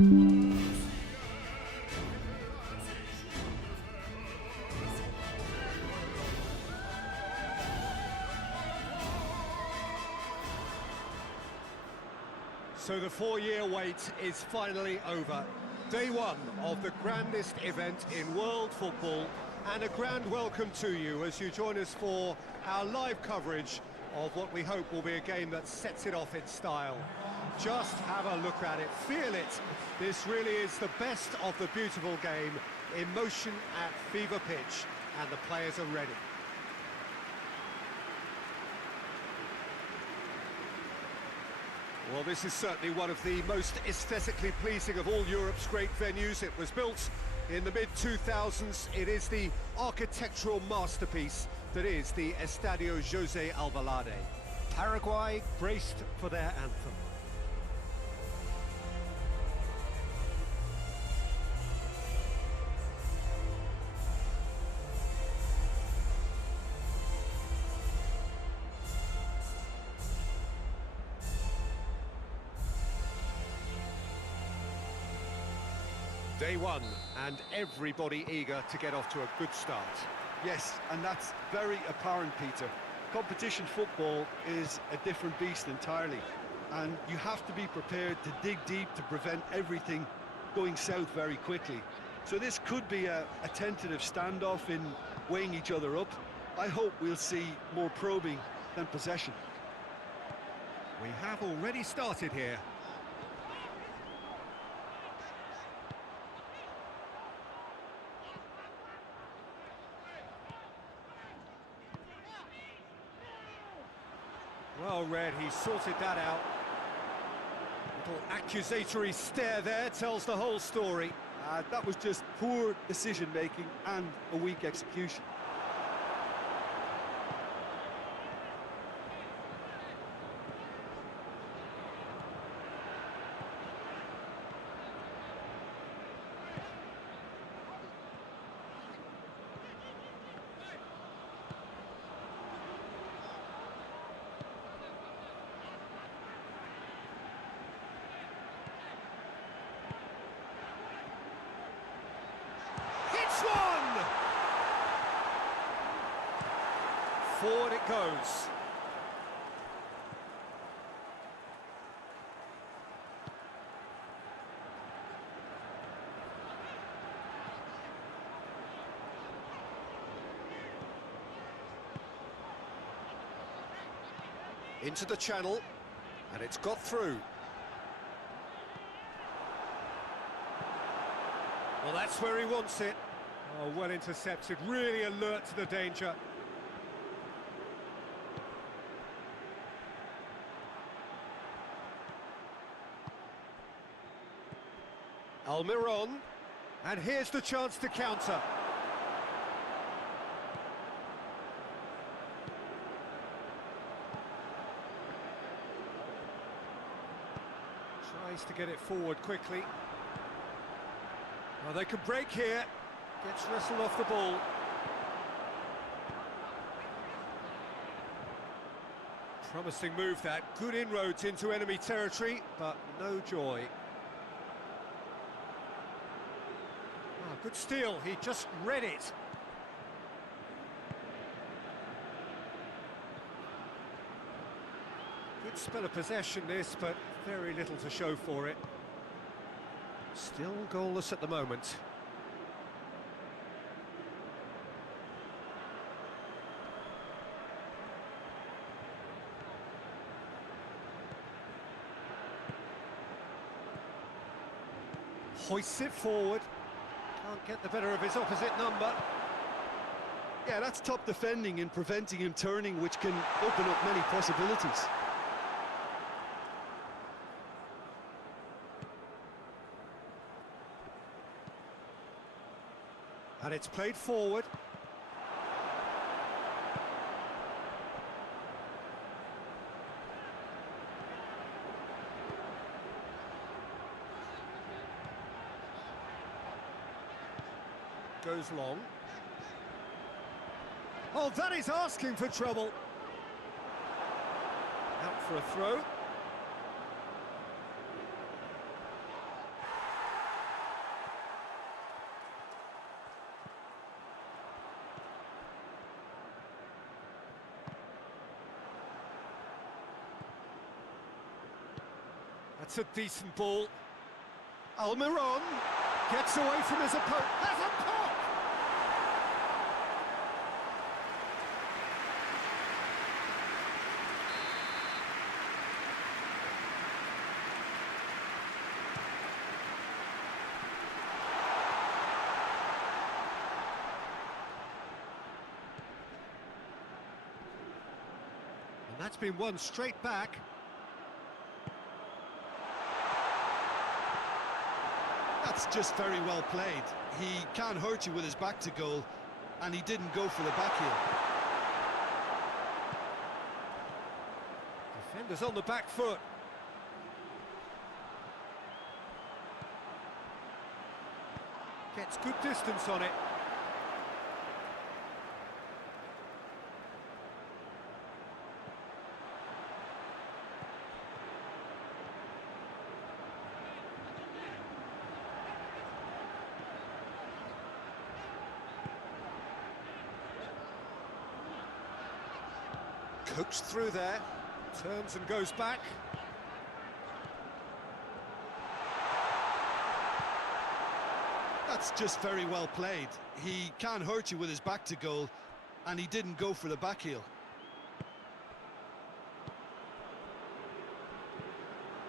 So the 4-year wait is finally over. Day one of the grandest event in world football, and a grand welcome to you as you join us for our live coverage of what we hope will be a game that sets it off in style. Just have a look at it, feel it. This really is the best of the beautiful game, in motion at fever pitch, and the players are ready. Well, this is certainly one of the most aesthetically pleasing of all Europe's great venues. It was built in the mid-2000s. It is the architectural masterpiece that is the Estadio José Alvalade. Paraguay braced for their anthem. Day one, and everybody eager to get off to a good start. Yes, and that's very apparent, Peter. Competition football is a different beast entirely, and you have to be prepared to dig deep to prevent everything going south very quickly. So this could be a tentative standoff in weighing each other up. I hope we'll see more probing than possession. We have already started here. Well read, he sorted that out. Little accusatory stare there tells the whole story. That was just poor decision-making and a weak execution. Forward it goes. Into the channel, and it's got through. Well, that's where he wants it. Oh, well intercepted, really alert to the danger. Almiron, and here's the chance to counter. Tries to get it forward quickly. Well, they can break here. Gets wrestled off the ball. Promising move that. Good inroads into enemy territory, but no joy. Good steal, he just read it. Good spell of possession this, but very little to show for it. Still goalless at the moment. Hoists it forward. Can't get the better of his opposite number. Yeah, that's top defending and preventing him turning, which can open up many possibilities. And it's played forward. Goes long. Oh, that is asking for trouble. Out for a throw. That's a decent ball. Almiron gets away from his opponent. Has a pop! And that's been won straight back. That's just very well played. He can't hurt you with his back to goal, and he didn't go for the back heel. Defenders on the back foot. Gets good distance on it. Coaxed through there, turns and goes back. That's just very well played. He can't hurt you with his back to goal, and he didn't go for the back heel.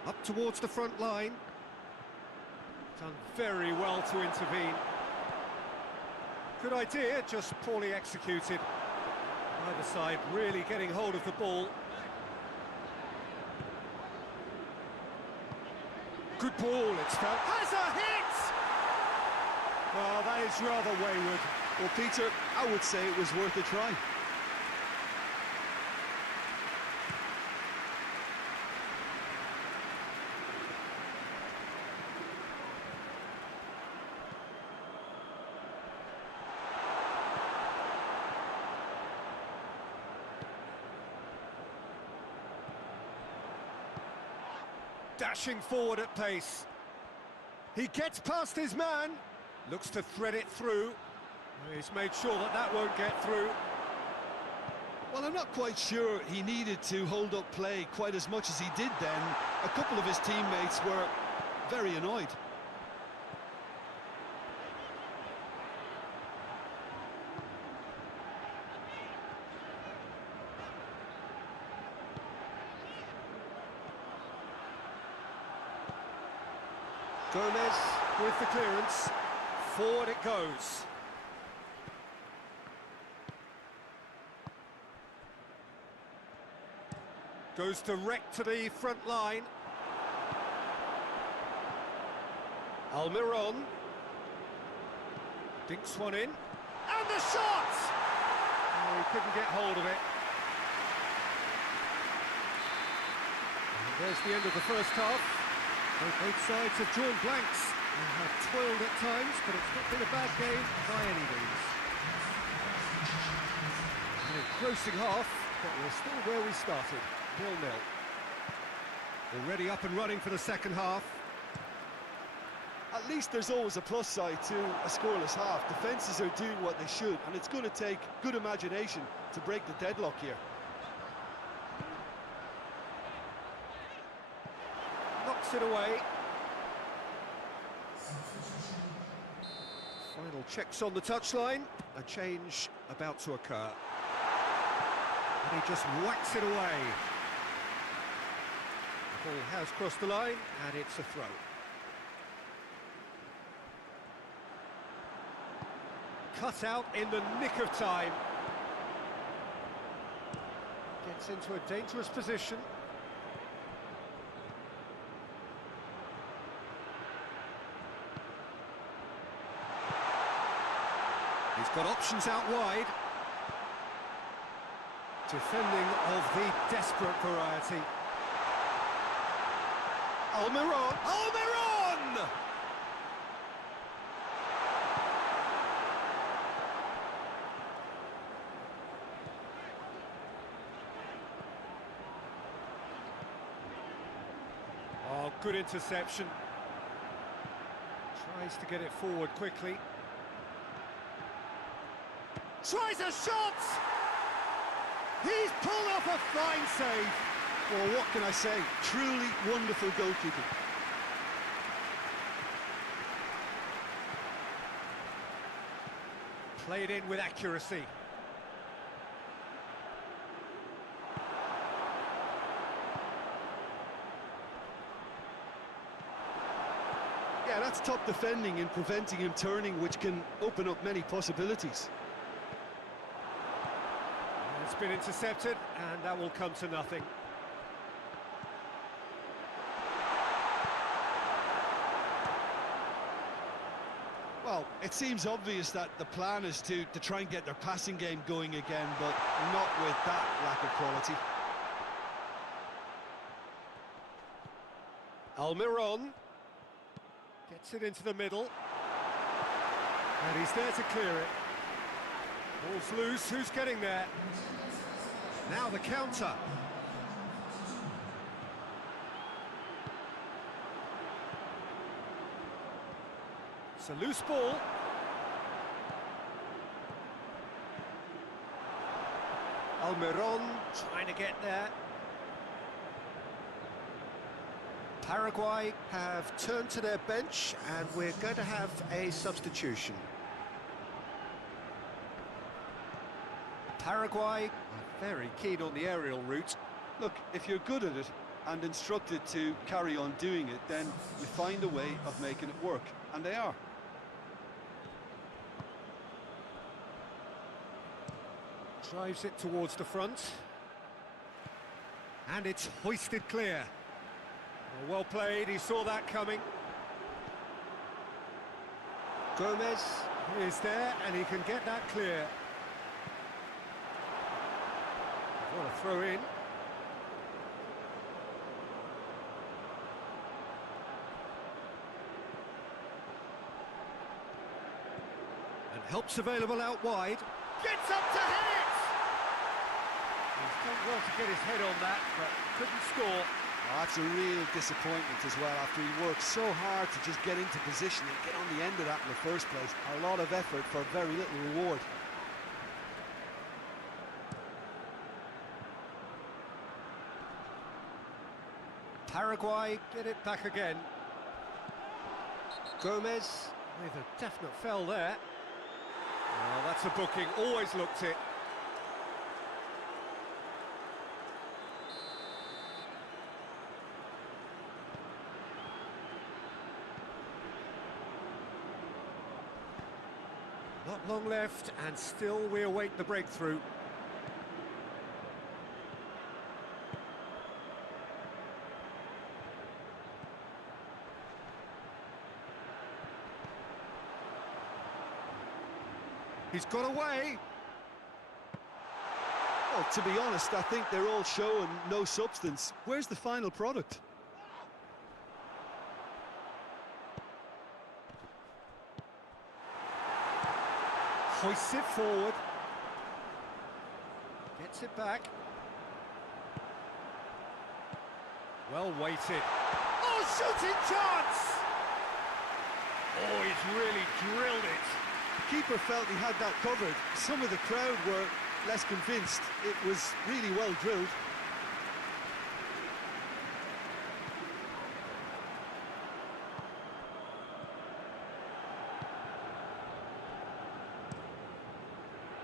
Up towards the front line. Done very well to intervene. Good idea, just poorly executed. Either side really getting hold of the ball. Good ball, it's felt. Has a hit! Well, that is rather wayward. Well, Peter, I would say it was worth a try. Dashing forward at pace. He gets past his man. Looks to thread it through. He's made sure that that won't get through. Well, I'm not quite sure he needed to hold up play quite as much as he did then. A couple of his teammates were very annoyed. Gomez with the clearance. Forward it goes. Goes direct to the front line. Almiron. Dinks one in. And the shot! Oh, he couldn't get hold of it. And there's the end of the first half. Both sides have drawn blanks and have toiled at times, but it's not been a bad game by any means. An engrossing half, but we're still where we started, 0-0. Already up and running for the second half. At least there's always a plus side to a scoreless half. Defences are doing what they should, and it's going to take good imagination to break the deadlock here. Knocks it away. Final checks on the touchline. A change about to occur. And he just whacks it away. The ball has crossed the line, and it's a throw. Cut out in the nick of time. Gets into a dangerous position. He's got options out wide. Defending of the desperate variety. Almiron! Almiron! Oh, good interception. Tries to get it forward quickly. Tries a shot! He's pulled off a fine save. Well, what can I say? Truly wonderful goalkeeping. Played in with accuracy. Yeah, that's top defending and preventing him turning, which can open up many possibilities. It's been intercepted, and that will come to nothing. Well, it seems obvious that the plan is to try and get their passing game going again, but not with that lack of quality. Almiron gets it into the middle, and he's there to clear it. Ball's loose, who's getting there? Now the counter. It's a loose ball. Almiron trying to get there. Paraguay have turned to their bench, and we're going to have a substitution. Paraguay are very keen on the aerial route. Look, if you're good at it and instructed to carry on doing it, then you find a way of making it work, and they are. Drives it towards the front. And it's hoisted clear. Well played, he saw that coming. Gomez Is there, and he can get that clear. What a throw in. And help's available out wide. Gets up to hit it! He's done well to get his head on that, but couldn't score. Oh, that's a real disappointment as well, after he worked so hard to just get into position and get on the end of that in the first place. A lot of effort for very little reward. Paraguay get it back again. Gomez. With a definite fell there. Oh, that's a booking, always looked it. Not long left, and still we await the breakthrough. He's got away. Well, to be honest, I think they're all show and no substance. Where's the final product? Hoists it forward. Gets it back. Well weighted. Oh, shooting chance! Oh, he's really drilled it. The keeper felt he had that covered. Some of the crowd were less convinced. It was really well drilled.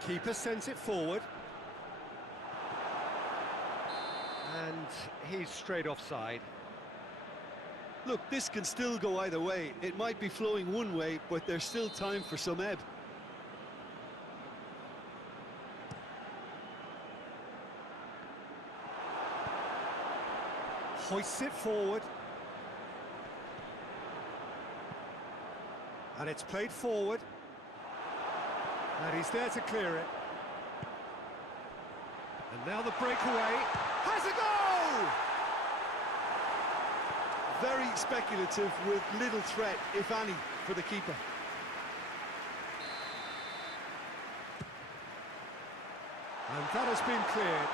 Keeper sends it forward. And he's straight offside. Look, this can still go either way. It might be flowing one way, but there's still time for some ebb. Hoists it forward. And it's played forward. And he's there to clear it. And now the breakaway has a goal! Very speculative with little threat, if any, for the keeper. And that has been cleared.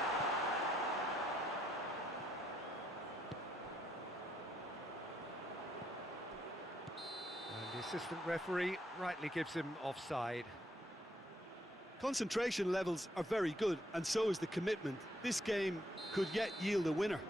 And the assistant referee rightly gives him offside. Concentration levels are very good, and so is the commitment. This game could yet yield a winner.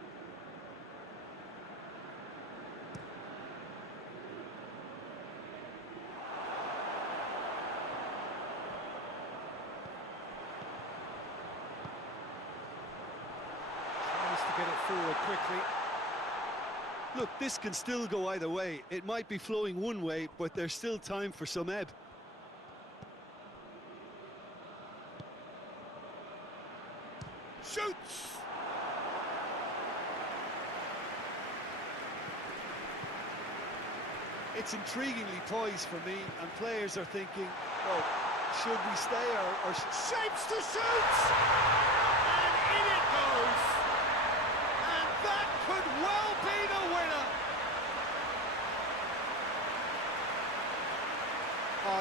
forward quickly. Look, this can still go either way. It might be flowing one way, but there's still time for some ebb. Shoots! It's intriguingly poised for me, and players are thinking, well, should we stay or Shapes to shoot! And in it goes! And that could well be the winner!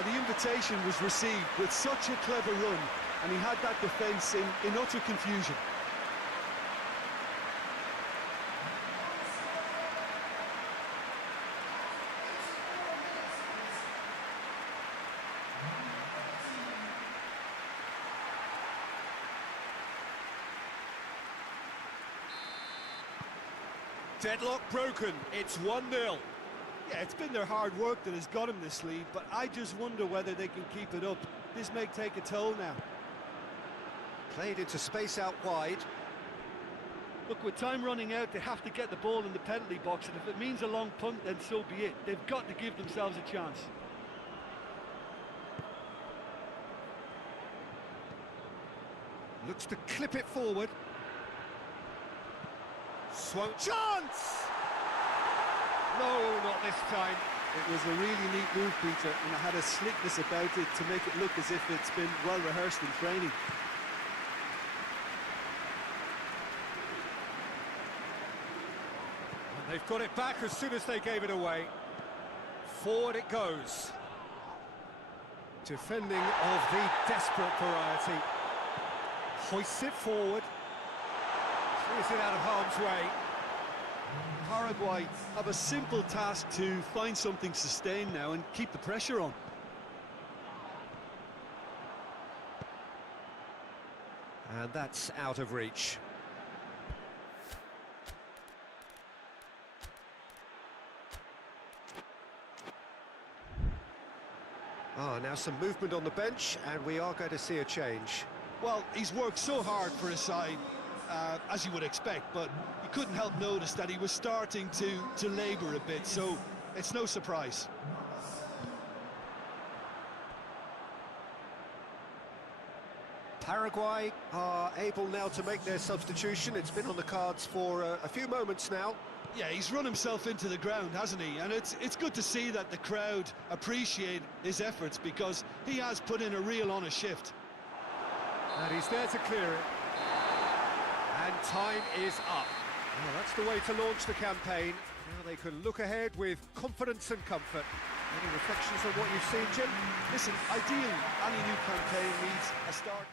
The invitation was received with such a clever run, and he had that defence in utter confusion. Deadlock broken, it's 1-0. Yeah, it's been their hard work that has got him this lead, but I just wonder whether they can keep it up. This may take a toll now. Played into space out wide. Look, with time running out, they have to get the ball in the penalty box, and if it means a long punt, then so be it. They've got to give themselves a chance. Looks to clip it forward. Swung chance! No, not this time. It was a really neat move, Peter, and it had a slickness about it to make it look as if it's been well rehearsed in training. And they've got it back as soon as they gave it away. Forward it goes. Defending of the desperate variety. Hoists it forward. Clears it out of harm's way. Paraguay have a simple task to find something sustained now and keep the pressure on. And that's out of reach. Now some movement on the bench, and we are going to see a change. Well, he's worked so hard for his side, as you would expect, but you couldn't help notice that he was starting to labour a bit, so it's no surprise. Paraguay are able now to make their substitution. It's been on the cards for a few moments now. Yeah, he's run himself into the ground, hasn't he? And it's good to see that the crowd appreciate his efforts, because he has put in a real honest shift. And he's there to clear it. And time is up. Well, that's the way to launch the campaign. Now they can look ahead with confidence and comfort. Any reflections on what you've seen, Jim? Listen, ideally, any new campaign needs a start.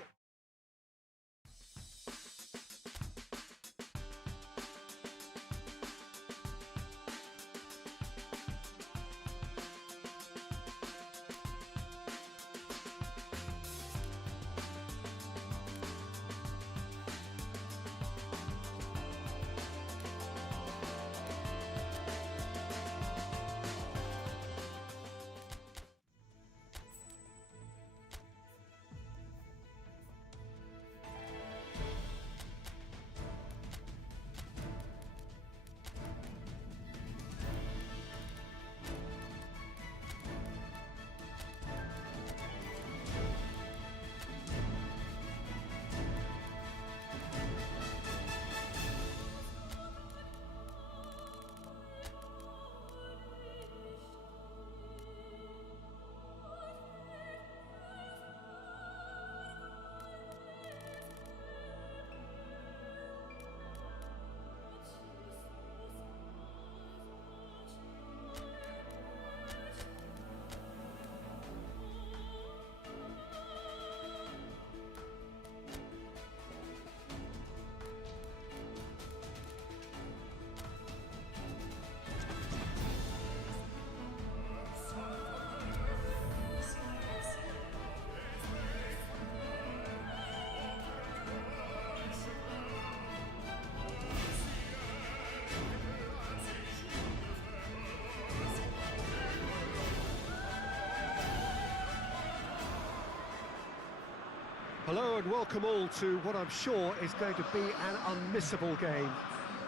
Hello and welcome all to what I'm sure is going to be an unmissable game.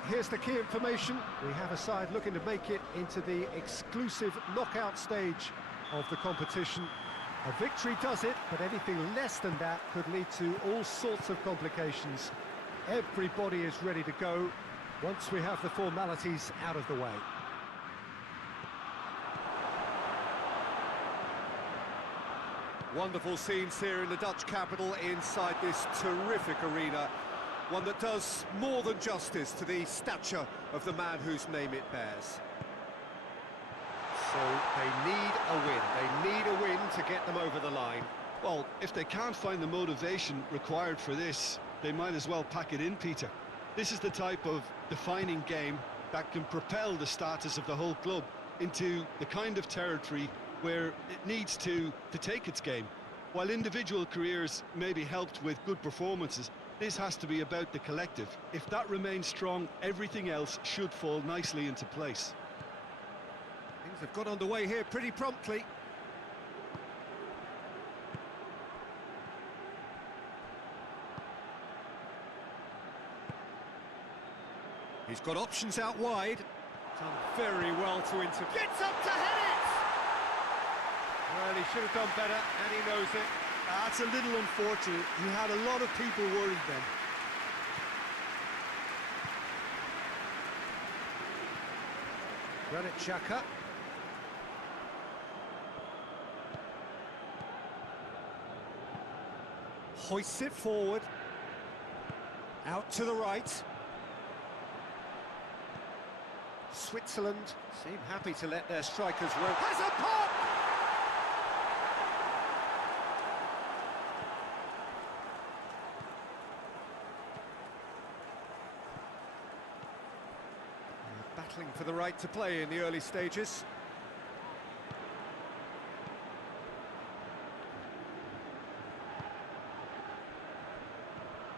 here's the key information. We have a side looking to make it into the exclusive knockout stage of the competition. A victory does it, but anything less than that could lead to all sorts of complications. Everybody is ready to go once we have the formalities out of the way. Wonderful scenes here in the Dutch capital inside this terrific arena. One that does more than justice to the stature of the man whose name it bears. So they need a win. They need a win to get them over the line. Well, if they can't find the motivation required for this, they might as well pack it in, Peter. This is the type of defining game that can propel the status of the whole club into the kind of territory where it needs to take its game. While individual careers may be helped with good performances, this has to be about the collective. If that remains strong, everything else should fall nicely into place. Things have got underway here pretty promptly. He's got options out wide. Done very well to intervene. Gets up to head it! Well, he should have done better, and he knows it. That's a little unfortunate. He had a lot of people worried then. Granit Xhaka. Hoists it forward. Out to the right. Switzerland seem happy to let their strikers roam. Has a pop! They're battling for the right to play in the early stages.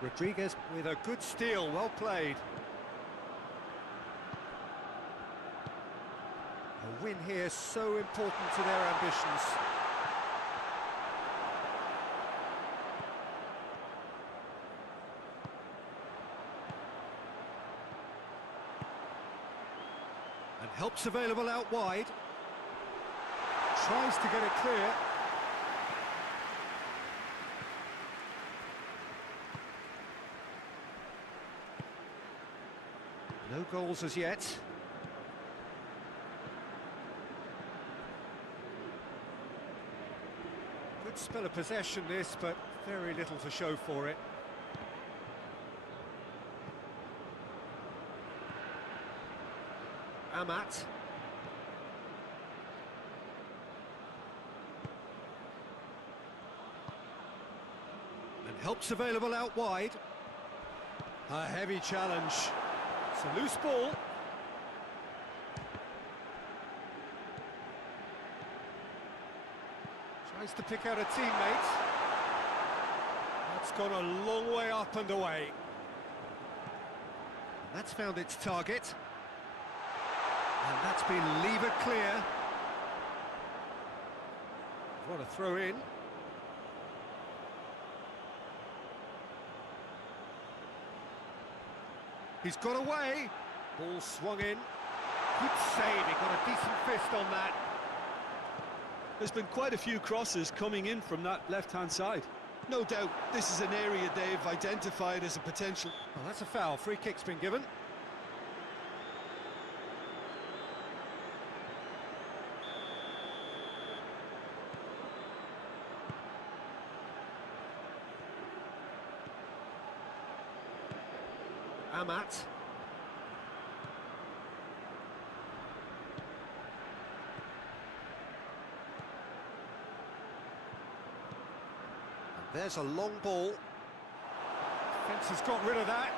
Rodriguez with a good steal, well played. A win here so important to their ambitions. And help's available out wide. Tries to get it clear. No goals as yet. Good spell of possession this, but very little to show for it. Amat. And help's available out wide. A heavy challenge. It's a loose ball. Tries to pick out a teammate. That's gone a long way up and away. That's found its target. And that's been levered clear. What a throw in. He's got away. Ball swung in. Good save, he got a decent fist on that. There's been quite a few crosses coming in from that left-hand side. No doubt this is an area they've identified as a potential. Well, that's a foul. Free kick's been given. Amat. And there's a long ball. Defence has got rid of that.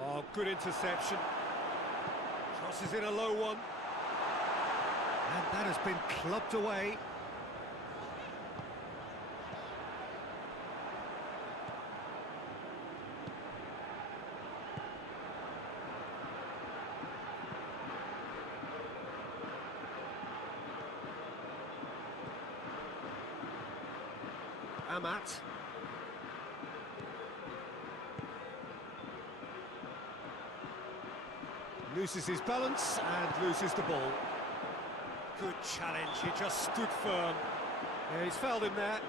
Oh, good interception. Crosses in a low one. And that has been clubbed away. Amat. Loses his balance and loses the ball. Good challenge, he just stood firm. Yeah, he's fouled him there.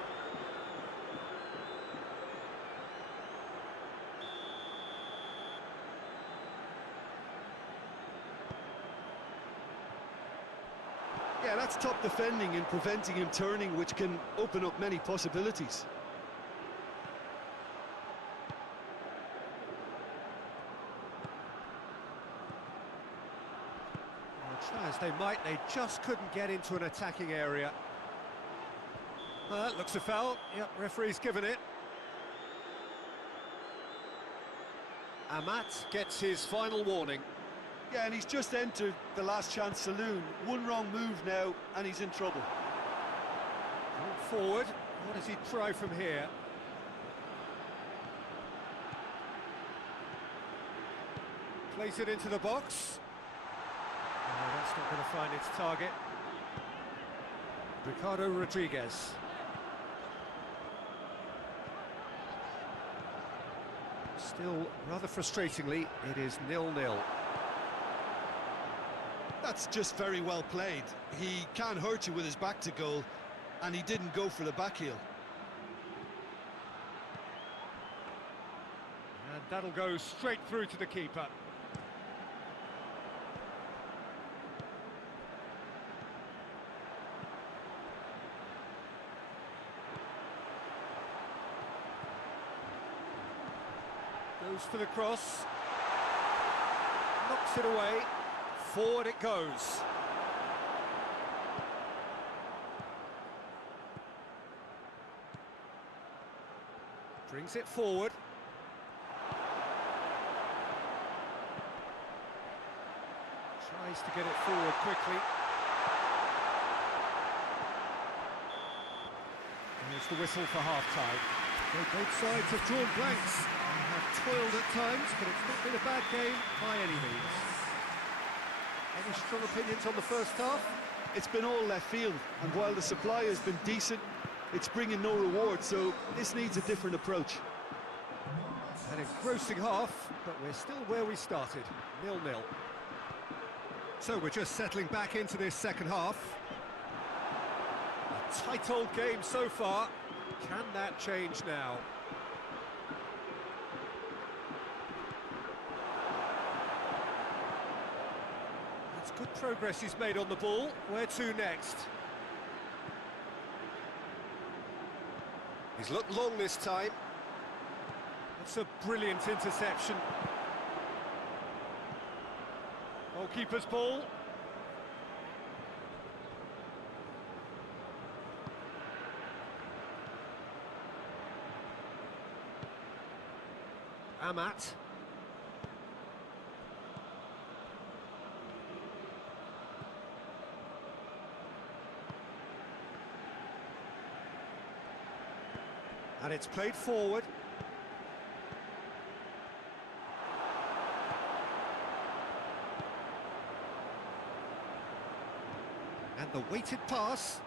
Yeah, that's top defending and preventing him turning, which can open up many possibilities. Try as they might, they just couldn't get into an attacking area. That looks a foul. Yep, referee's given it. Amat gets his final warning. Yeah, and he's just entered the last chance saloon. One wrong move now, and he's in trouble. Forward, what does he try from here? Plays it into the box. No, that's not going to find its target. Ricardo Rodriguez. Still, rather frustratingly, it is 0-0. That's just very well played. He can't hurt you with his back to goal, and he didn't go for the back heel. And that'll go straight through to the keeper. Goes for the cross. Knocks it away. Forward it goes. Brings it forward. Tries to get it forward quickly. There's the whistle for half-time. Both sides have drawn blanks and have toiled at times, but it's not been a bad game by any means. Any strong opinions on the first half? It's been all left field, and while the supply has been decent, it's bringing no reward, so this needs a different approach. An engrossing half, but we're still where we started, 0-0. So we're just settling back into this second half. A tight old game so far. Can that change now? That's good progress he's made on the ball. Where to next? He's looked long this time. That's a brilliant interception. Goalkeeper's ball. Amat. And it's played forward. And the weighted pass.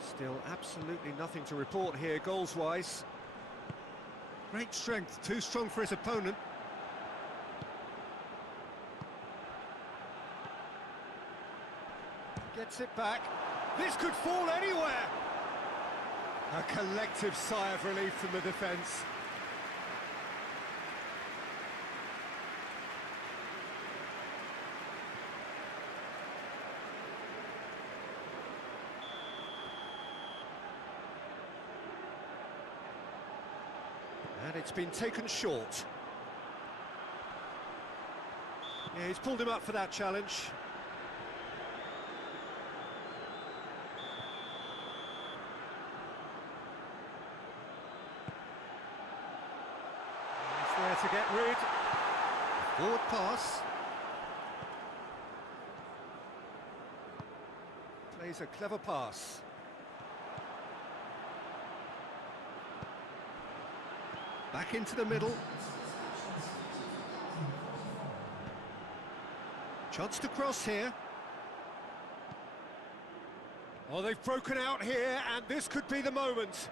Still absolutely nothing to report here, goals-wise. Great strength, too strong for his opponent. Gets it back. This could fall anywhere! A collective sigh of relief from the defence. And it's been taken short. Yeah, he's pulled him up for that challenge. He's there to get rid. Forward pass. Plays a clever pass. Back into the middle. Chance to cross here. Oh, they've broken out here, and this could be the moment.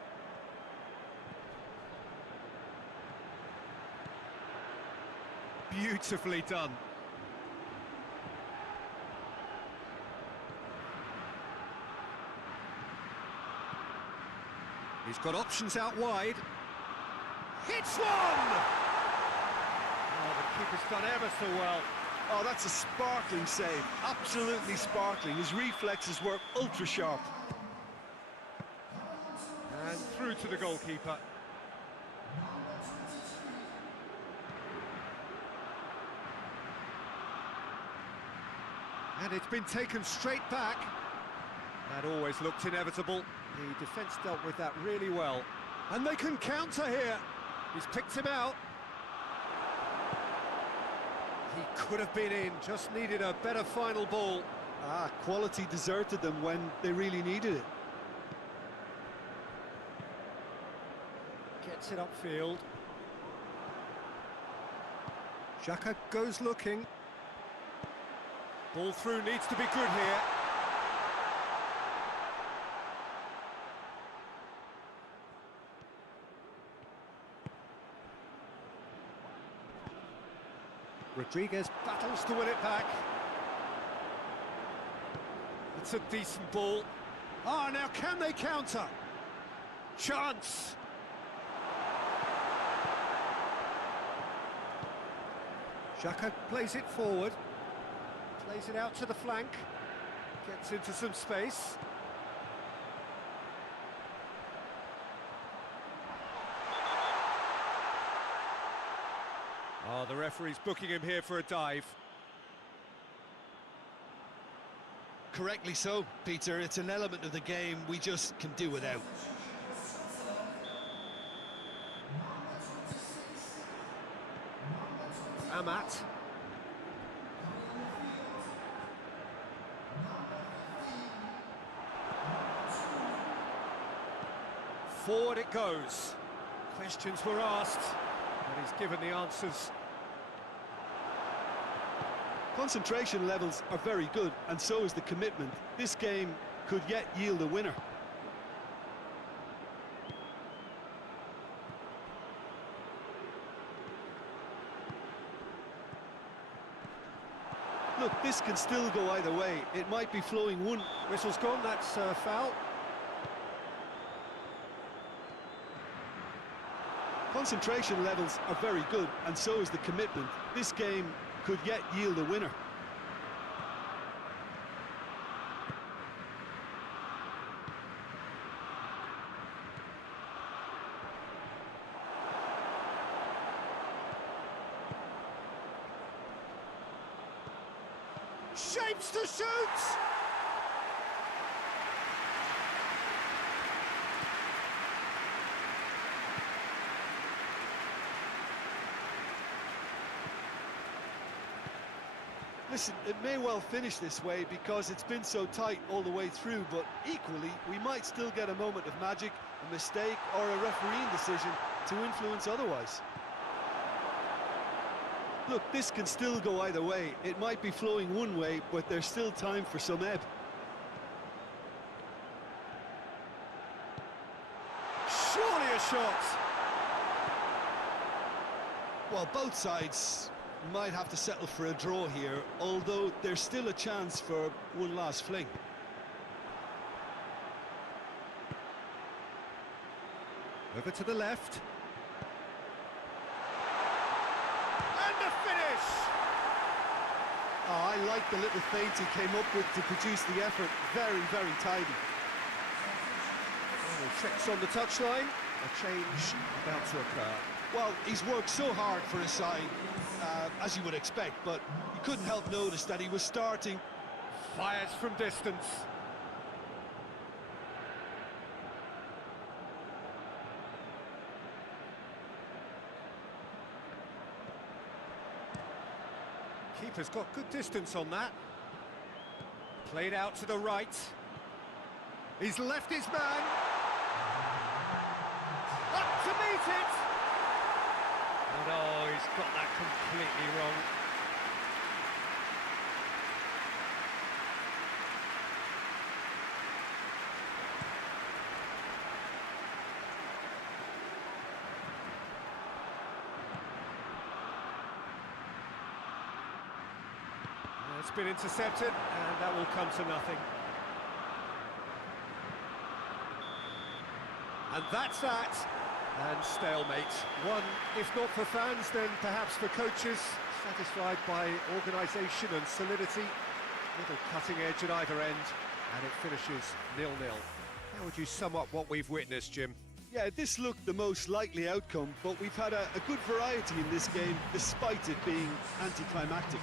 Beautifully done. He's got options out wide. Hits one! Oh, the keeper's done ever so well. Oh, that's a sparkling save. Absolutely sparkling. His reflexes were ultra sharp. And through to the goalkeeper. And it's been taken straight back. That always looked inevitable. The defence dealt with that really well. And they can counter here. He's picked him out. He could have been in, just needed a better final ball. Quality deserted them when they really needed it. Gets it upfield. Xhaka goes looking. Ball through needs to be good here. Rodriguez battles to win it back. It's a decent ball. Now can they counter? Chance! Xhaka plays it forward. Plays it out to the flank. Gets into some space. Oh, the referee's booking him here for a dive. Correctly so, Peter. It's an element of the game we just can do without. Amat. Forward it goes. Questions were asked, but he's given the answers. Concentration levels are very good, and so is the commitment. This game could yet yield a winner. Look, this can still go either way. It might be flowing one. Whistle's gone, that's a foul. Concentration levels are very good, and so is the commitment. This game could yet yield a winner. Shapes to shoot! Listen, it may well finish this way because it's been so tight all the way through, but equally, we might still get a moment of magic, a mistake, or a refereeing decision to influence otherwise. Look, this can still go either way. It might be flowing one way, but there's still time for some ebb. Surely a shot! Well, both sides might have to settle for a draw here, although there's still a chance for one last fling. Over to the left. And the finish! I like the little feint he came up with to produce the effort. Very, very tidy. Checks on the touchline. A change about to occur. Well, he's worked so hard for his side, as you would expect, but you couldn't help notice that he was starting. Fires from distance. Keeper's got good distance on that. Played out to the right. He's left his man. Up to meet it. Oh no, he's got that completely wrong. It's been intercepted, and that will come to nothing. And that's that. And stalemate. One, if not for fans, then perhaps for coaches, satisfied by organisation and solidity. Little cutting edge at either end, and it finishes 0-0. How would you sum up what we've witnessed, Jim? Yeah, this looked the most likely outcome, but we've had a good variety in this game, despite it being anticlimactic.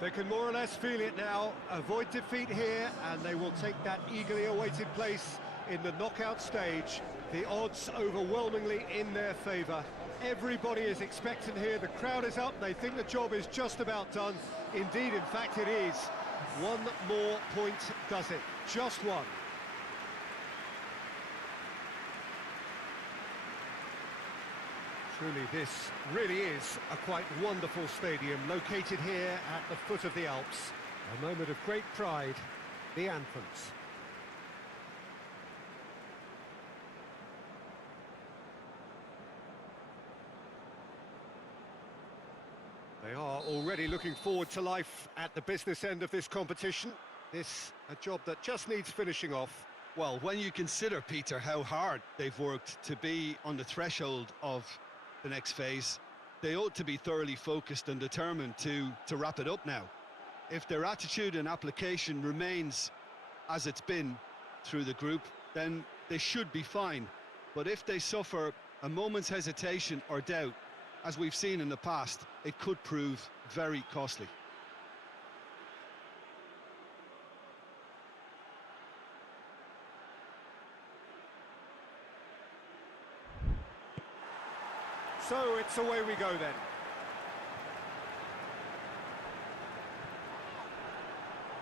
They can more or less feel it now, avoid defeat here, and they will take that eagerly awaited place in the knockout stage. The odds overwhelmingly in their favour. Everybody is expectant here, the crowd is up, they think the job is just about done. Indeed, in fact it is. One more point does it, just one. Truly, this really is a quite wonderful stadium, located here at the foot of the Alps. A moment of great pride, the anthems. They are already looking forward to life at the business end of this competition. This, a job that just needs finishing off. Well, when you consider, Peter, how hard they've worked to be on the threshold of the next phase, they ought to be thoroughly focused and determined to wrap it up now. If their attitude and application remains as it's been through the group, then they should be fine. But if they suffer a moment's hesitation or doubt, as we've seen in the past, it could prove very costly. So it's away we go then.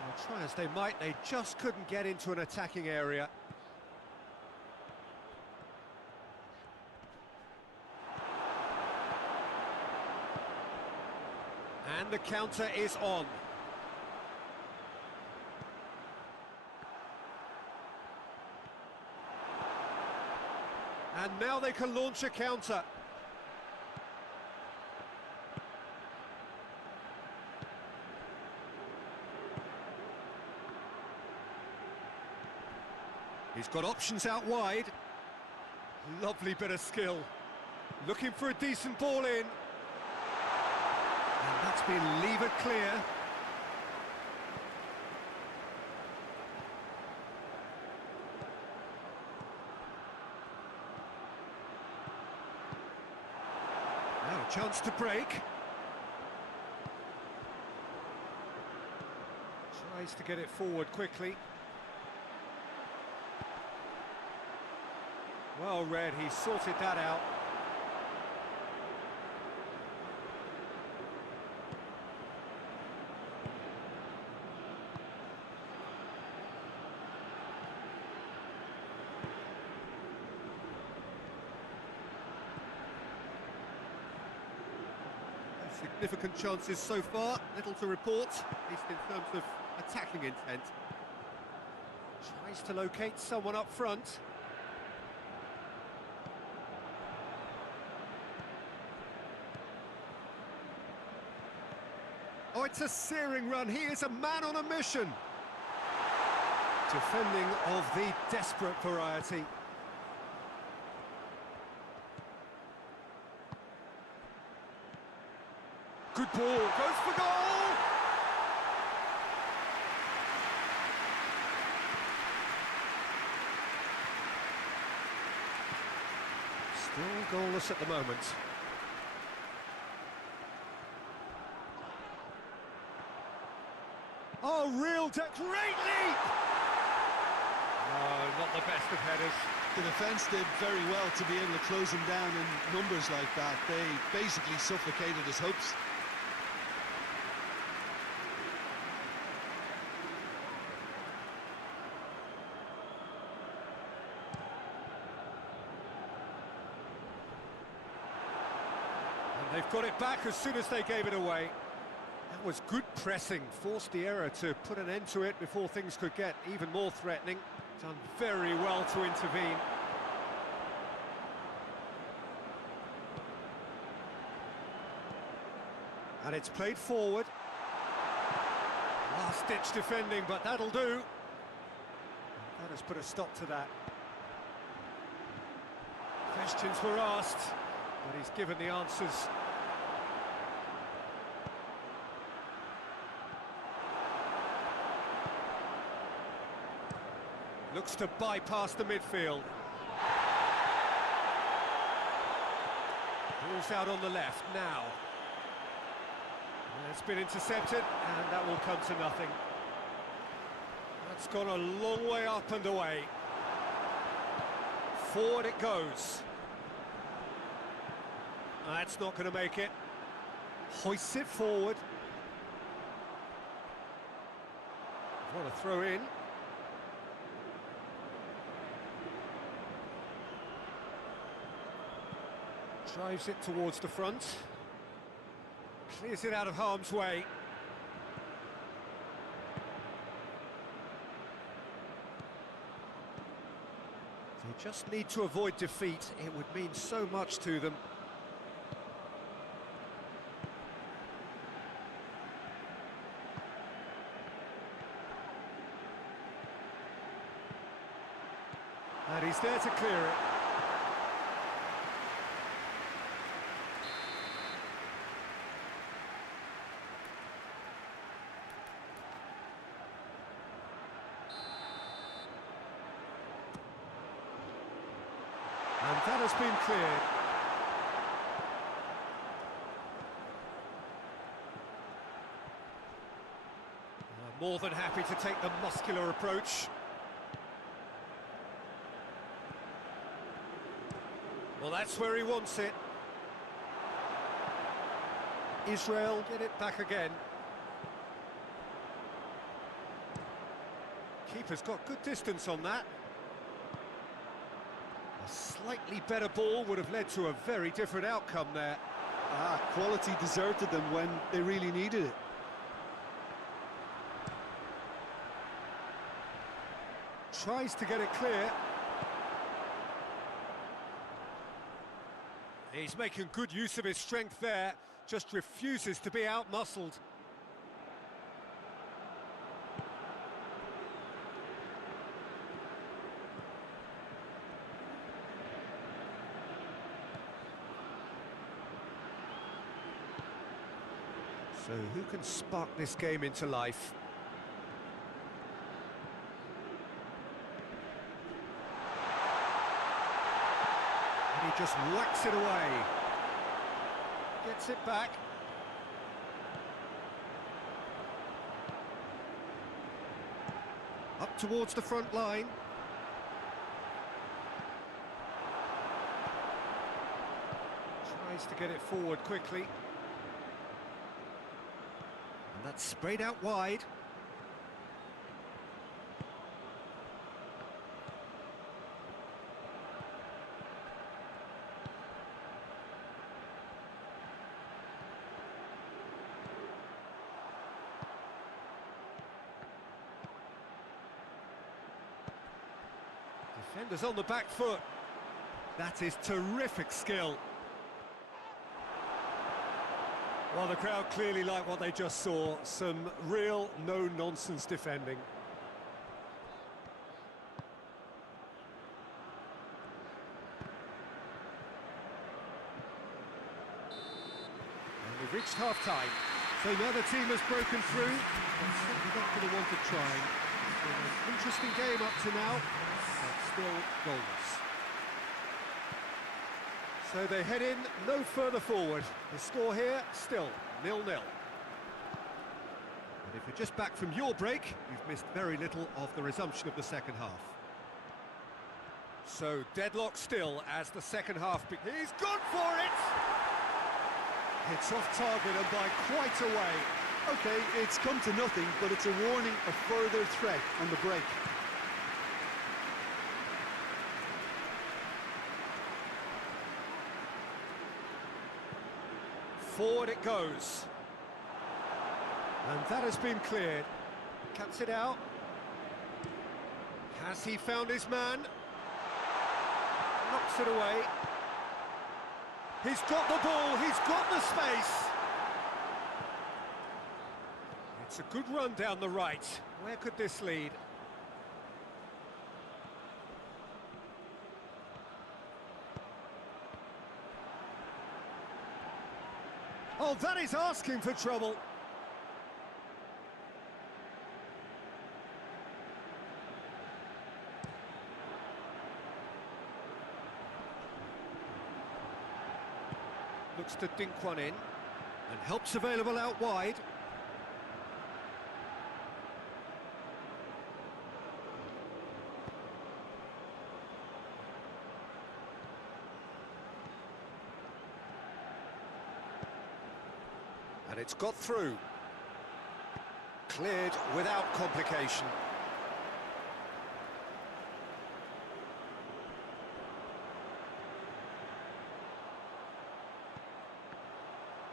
Well, try as they might, they just couldn't get into an attacking area. And the counter is on. And now they can launch a counter. He's got options out wide. Lovely bit of skill. Looking for a decent ball in. And that's been levered clear. Now a chance to break. Tries to get it forward quickly. Well read, he sorted that out. Significant chances so far, little to report, at least in terms of attacking intent. Tries to locate someone up front. Oh, it's a searing run. He is a man on a mission. Defending of the desperate variety. Good ball, goes for goal! Still goalless at the moment. Oh, great leap! No, not the best of headers. The defence did very well to be able to close him down in numbers like that. They basically suffocated his hopes. And they've got it back as soon as they gave it away. That was good pressing, forced the error to put an end to it before things could get even more threatening. Done very well to intervene. And it's played forward. Last-ditch defending, but that'll do. That has put a stop to that. Questions were asked, but he's given the answers. Looks to bypass the midfield. Ball's out on the left now. It's been intercepted, and that will come to nothing. That's gone a long way up and away. Forward it goes. That's not going to make it. Hoists it forward. What a throw in. Drives it towards the front. Clears it out of harm's way. They just need to avoid defeat. It would mean so much to them. And he's there to clear it. And that has been cleared. More than happy to take the muscular approach. Well, that's where he wants it. Israel get it back again. Keeper's got good distance on that. A slightly better ball would have led to a very different outcome there. Quality deserted them when they really needed it. Tries to get it clear. He's making good use of his strength there, just refuses to be out-muscled. So who can spark this game into life? And he just whacks it away. Gets it back. Up towards the front line. Tries to get it forward quickly. And that's sprayed out wide. Defenders on the back foot. That is terrific skill. Well, the crowd clearly like what they just saw. Some real no-nonsense defending. And we've reached half-time. So now the team has broken through. They're certainly not going to want to try. It's been an interesting game up to now, but still goalless. So they head in no further forward. The score here, still 0-0. And if you're just back from your break, you've missed very little of the resumption of the second half. So deadlock still as the second half he's gone for it! Hits off target and by quite a way. Okay, it's come to nothing, but it's a warning of further threat on the break. Forward it goes. And that has been cleared. Cuts it out. Has he found his man? Knocks it away. He's got the ball, he's got the space. It's a good run down the right. Where could this lead? Oh, that is asking for trouble. Looks to dink one in, and help's available out wide. And it's got through. Cleared without complication.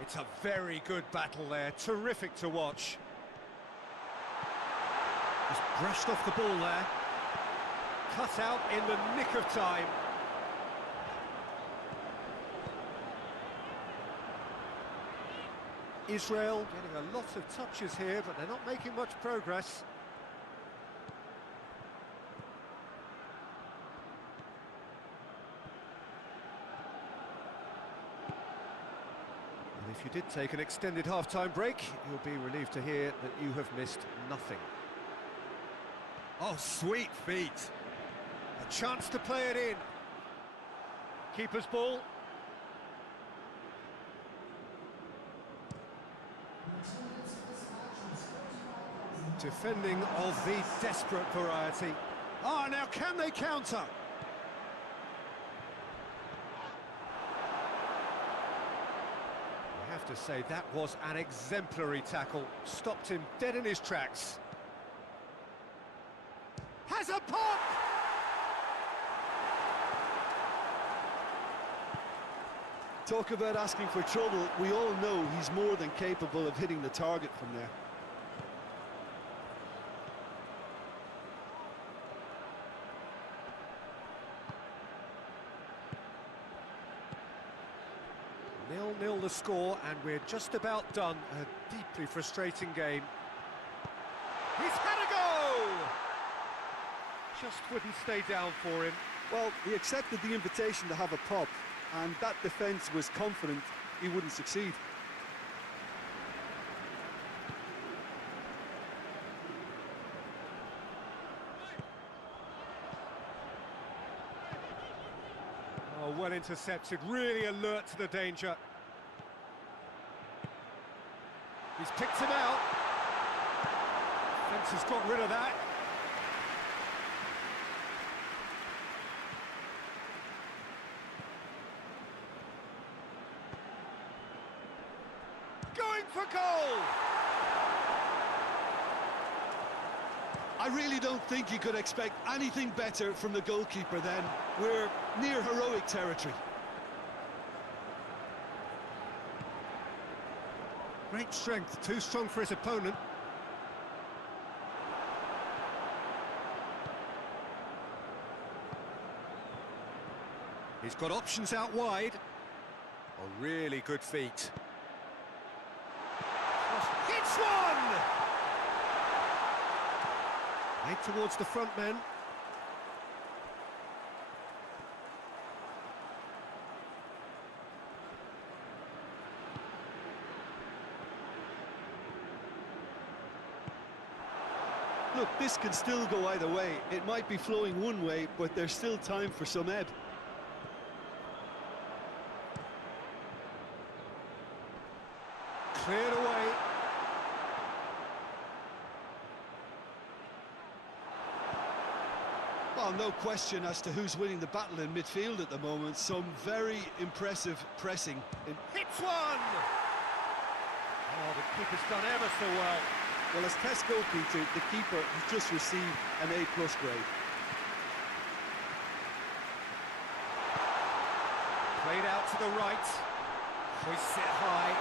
It's a very good battle there, terrific to watch. Just brushed off the ball there. Cut out in the nick of time. Israel getting a lot of touches here, but they're not making much progress. And if you did take an extended half-time break, you'll be relieved to hear that you have missed nothing. Oh, sweet feet. A chance to play it in. Keeper's ball. Defending of the desperate variety. Ah, now can they counter? I have to say that was an exemplary tackle. Stopped him dead in his tracks. Has a pop! Talk about asking for trouble. We all know he's more than capable of hitting the target from there. Nil-nil the score, and we're just about done. A deeply frustrating game. He's had a go! Just wouldn't stay down for him. Well, he accepted the invitation to have a pop, and that defence was confident he wouldn't succeed. Oh, well intercepted, really alert to the danger. He's picked him out. Fence has got rid of that. Going for goal! I really don't think you could expect anything better from the goalkeeper then. We're near heroic territory. Great strength, too strong for his opponent. He's got options out wide. Oh, really good feet. hits one! Made towards the front men. Look, this can still go either way. It might be flowing one way, but there's still time for some ebb. Cleared away. Well, no question as to who's winning the battle in midfield at the moment. Some very impressive pressing. Hits one! Oh, the keeper's done ever so well. Well, as tests go, Peter, the keeper has just received an A+ grade. Played out to the right. Hoists it high.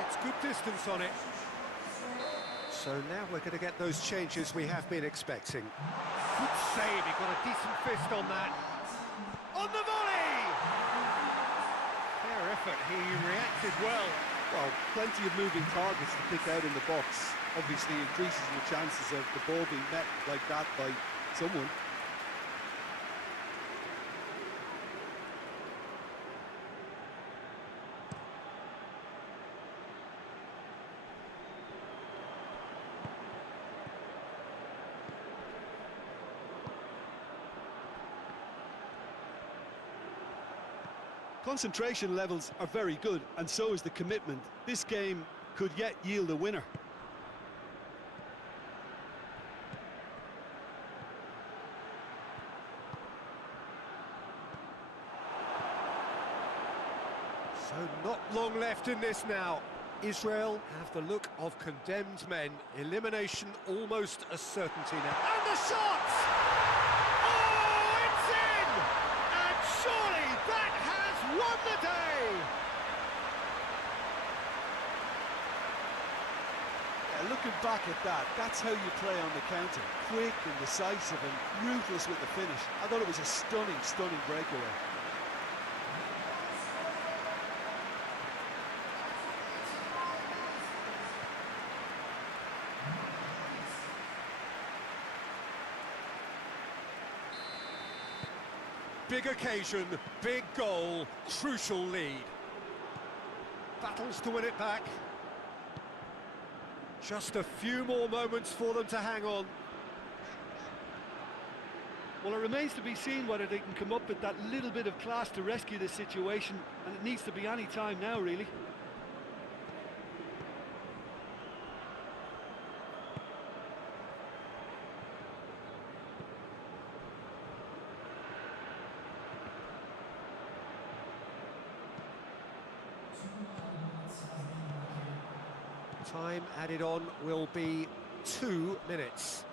Gets good distance on it. So now we're going to get those changes we have been expecting. Good save, he got a decent fist on that. On the volley! Fair effort, he reacted well. Well, plenty of moving targets to pick out in the box. Obviously increases the chances of the ball being met like that by someone. Concentration levels are very good, and so is the commitment. This game could yet yield a winner. So not long left in this now. Israel have the look of condemned men. Elimination almost a certainty now. And the shot! Oh, it's in! And surely that has won the day! Yeah, looking back at that, that's how you play on the counter. Quick and decisive and ruthless with the finish. I thought it was a stunning, stunning breakaway. Big occasion, big goal, crucial lead. Battles to win it back. Just a few more moments for them to hang on. Well, it remains to be seen whether they can come up with that little bit of class to rescue this situation, and it needs to be any time now, really. Time added on will be 2 minutes.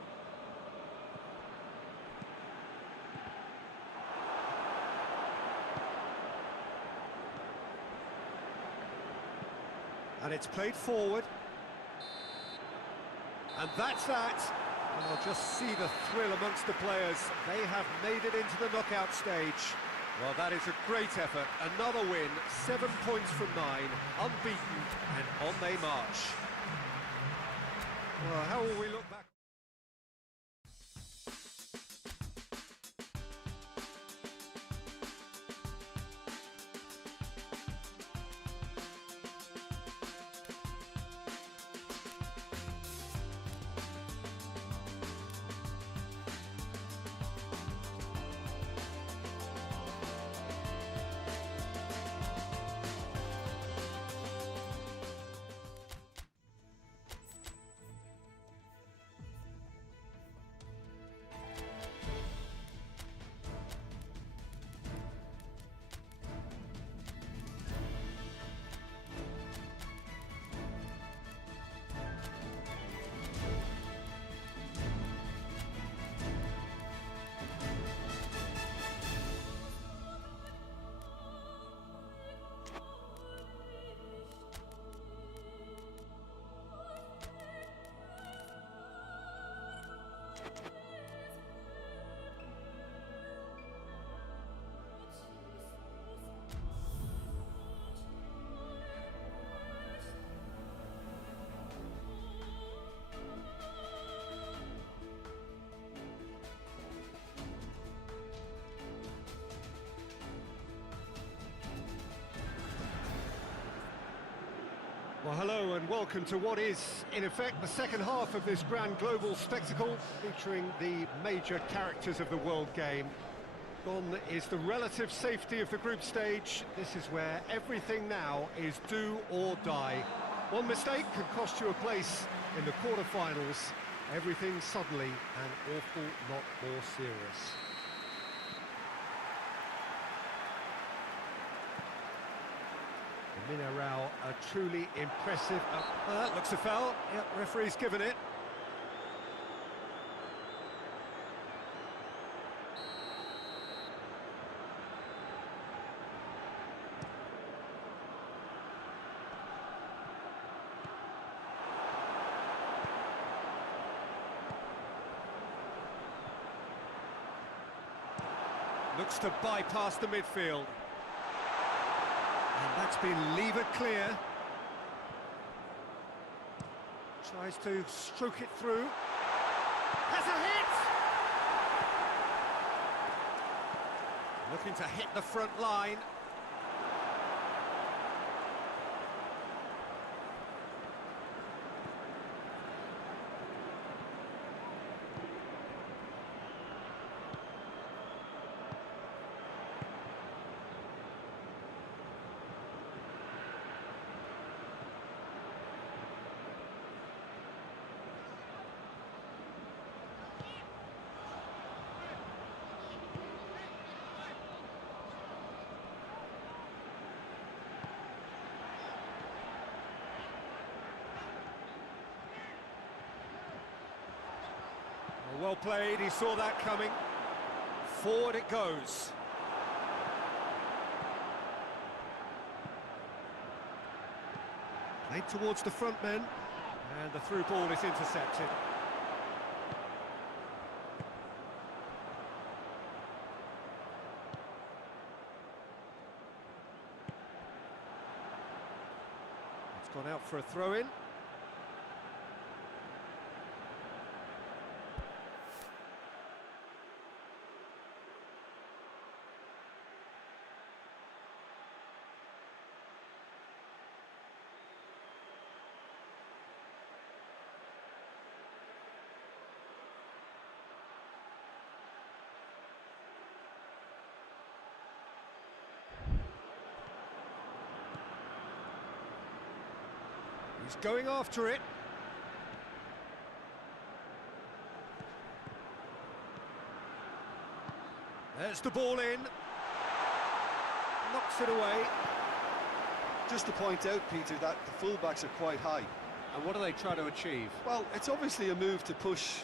And it's played forward. And that's that. And I'll just see the thrill amongst the players. They have made it into the knockout stage. Well, that is a great effort. Another win, 7 points from 9, unbeaten, and on they march. Well, how will we look back? Well, hello and welcome to what is, in effect, the second half of this grand global spectacle, featuring the major characters of the world game. Gone is the relative safety of the group stage. This is where everything now is do or die. One mistake can cost you a place in the quarter-finals. Everything suddenly an awful lot more serious. Minarao, a truly impressive... that looks a foul. Yep, referee's given it. Looks to bypass the midfield. And that's been levered clear. Tries to stroke it through. Has a hit! Looking to hit the front line. Well played, he saw that coming. Forward it goes. Played towards the front men, and the through ball is intercepted. It's gone out for a throw-in. He's going after it. There's the ball in. Knocks it away. Just to point out, Peter, that the fullbacks are quite high. And what do they try to achieve? Well, it's obviously a move to push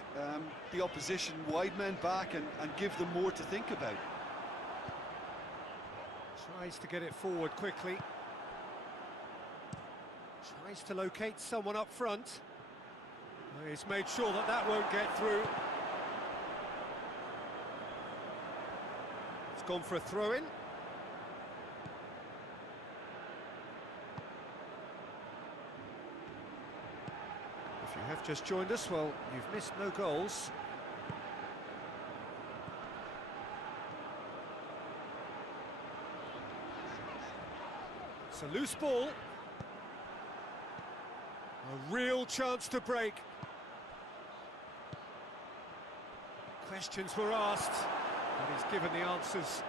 the opposition wide men back and give them more to think about. Tries to get it forward quickly. Tries to locate someone up front. He's made sure that that won't get through. It's gone for a throw-in. If you have just joined us, well, you've missed no goals. It's a loose ball. A real chance to break. Questions were asked, but he's given the answers.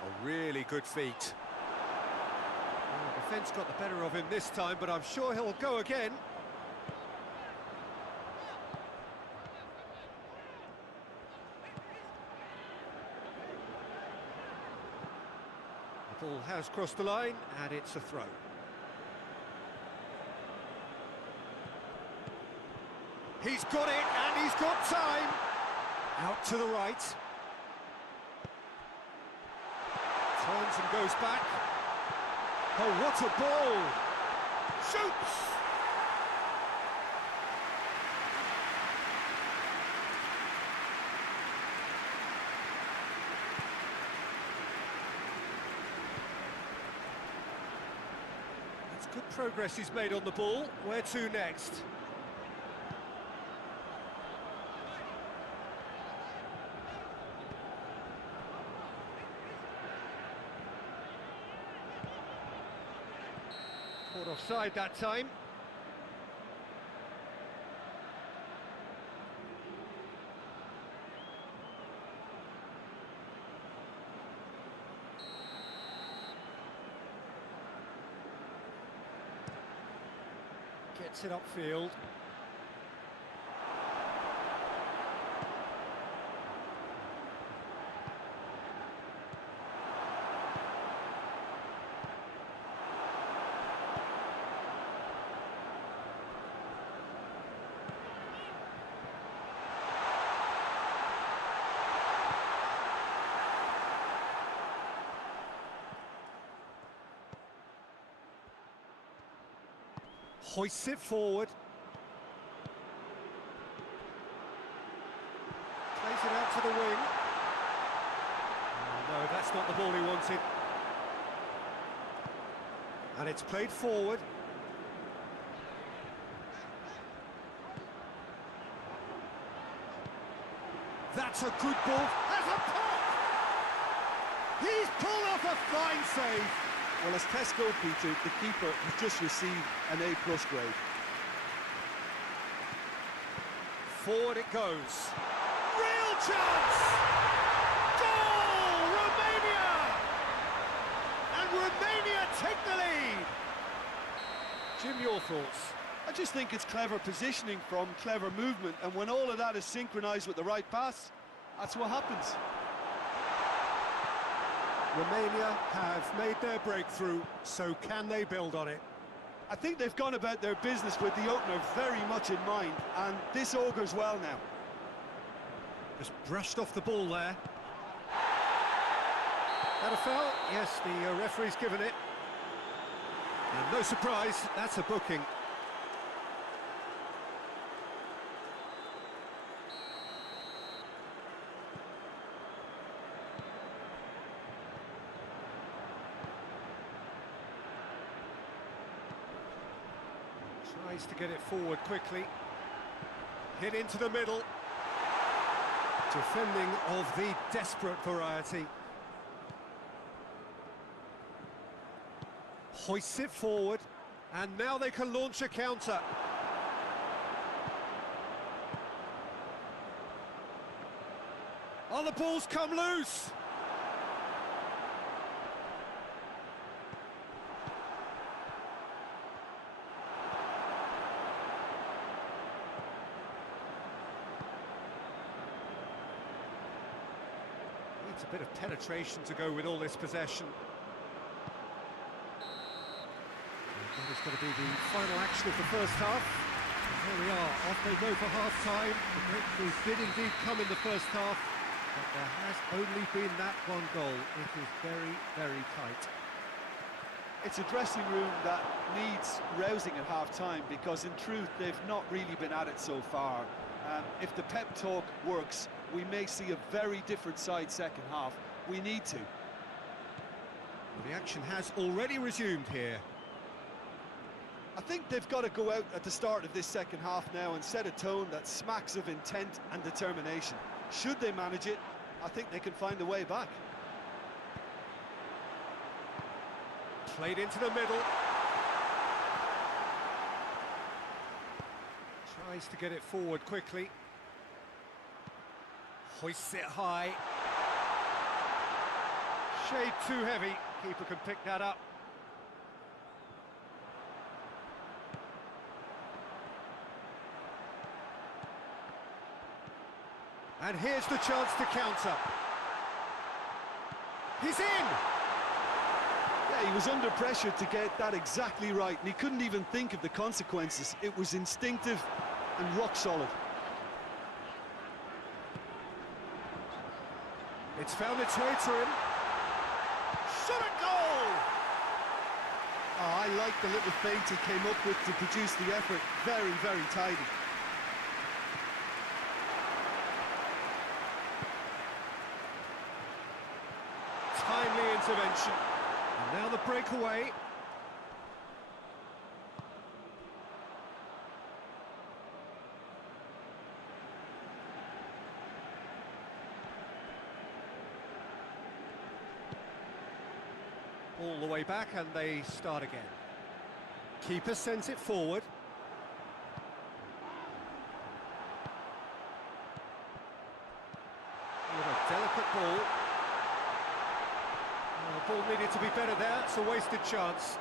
A really good feat. Well, the defence got the better of him this time, but I'm sure he'll go again. The ball has crossed the line, and it's a throw. He's got it, and he's got time. Out to the right. Turns and goes back. Oh, what a ball! Shoots! That's good progress he's made on the ball. Where to next? Caught offside that time. Gets it upfield. Hoists it forward. Plays it out to the wing. Oh, no, that's not the ball he wanted. And it's played forward. That's a good ball. That's a pop! He's pulled off a fine save. Well, as Tesco, Peter, the keeper has just received an A+ grade. Forward it goes. Real chance! Goal! Romania! And Romania take the lead! Jim, your thoughts? I just think it's clever positioning from clever movement, and when all of that is synchronised with the right pass, that's what happens. Romania have made their breakthrough, so can they build on it? I think they've gone about their business with the opener very much in mind, and this augurs well now. Just brushed off the ball there. That a foul? Yes, the referee's given it. And no surprise, that's a booking. Tries to get it forward quickly. Hit into the middle. Defending of the desperate variety. Hoists it forward, and now they can launch a counter. Oh, the ball's come loose! Needs a bit of penetration to go with all this possession. That is going to be the final action of the first half. And here we are, off they go for half-time. The breakthrough did indeed come in the first half, but there has only been that one goal. It is very, very tight. It's a dressing room that needs rousing at half-time, because in truth they've not really been at it so far. If the pep talk works, we may see a very different side second half. We need to. The action has already resumed here. I think they've got to go out at the start of this second half now and set a tone that smacks of intent and determination. Should they manage it, I think they can find a way back. Played into the middle. Tries to get it forward quickly. Hoists it high. Shade too heavy. Keeper can pick that up. And here's the chance to counter. He's in! Yeah, he was under pressure to get that exactly right, and he couldn't even think of the consequences. It was instinctive and rock solid. It's found its way to him. Shot a goal! Oh, I like the little feint he came up with to produce the effort. Very, very tidy. Timely intervention. And now the breakaway. All the way back, and they start again. Keeper sends it forward. With a delicate ball. The ball needed to be better there, it's a wasted chance.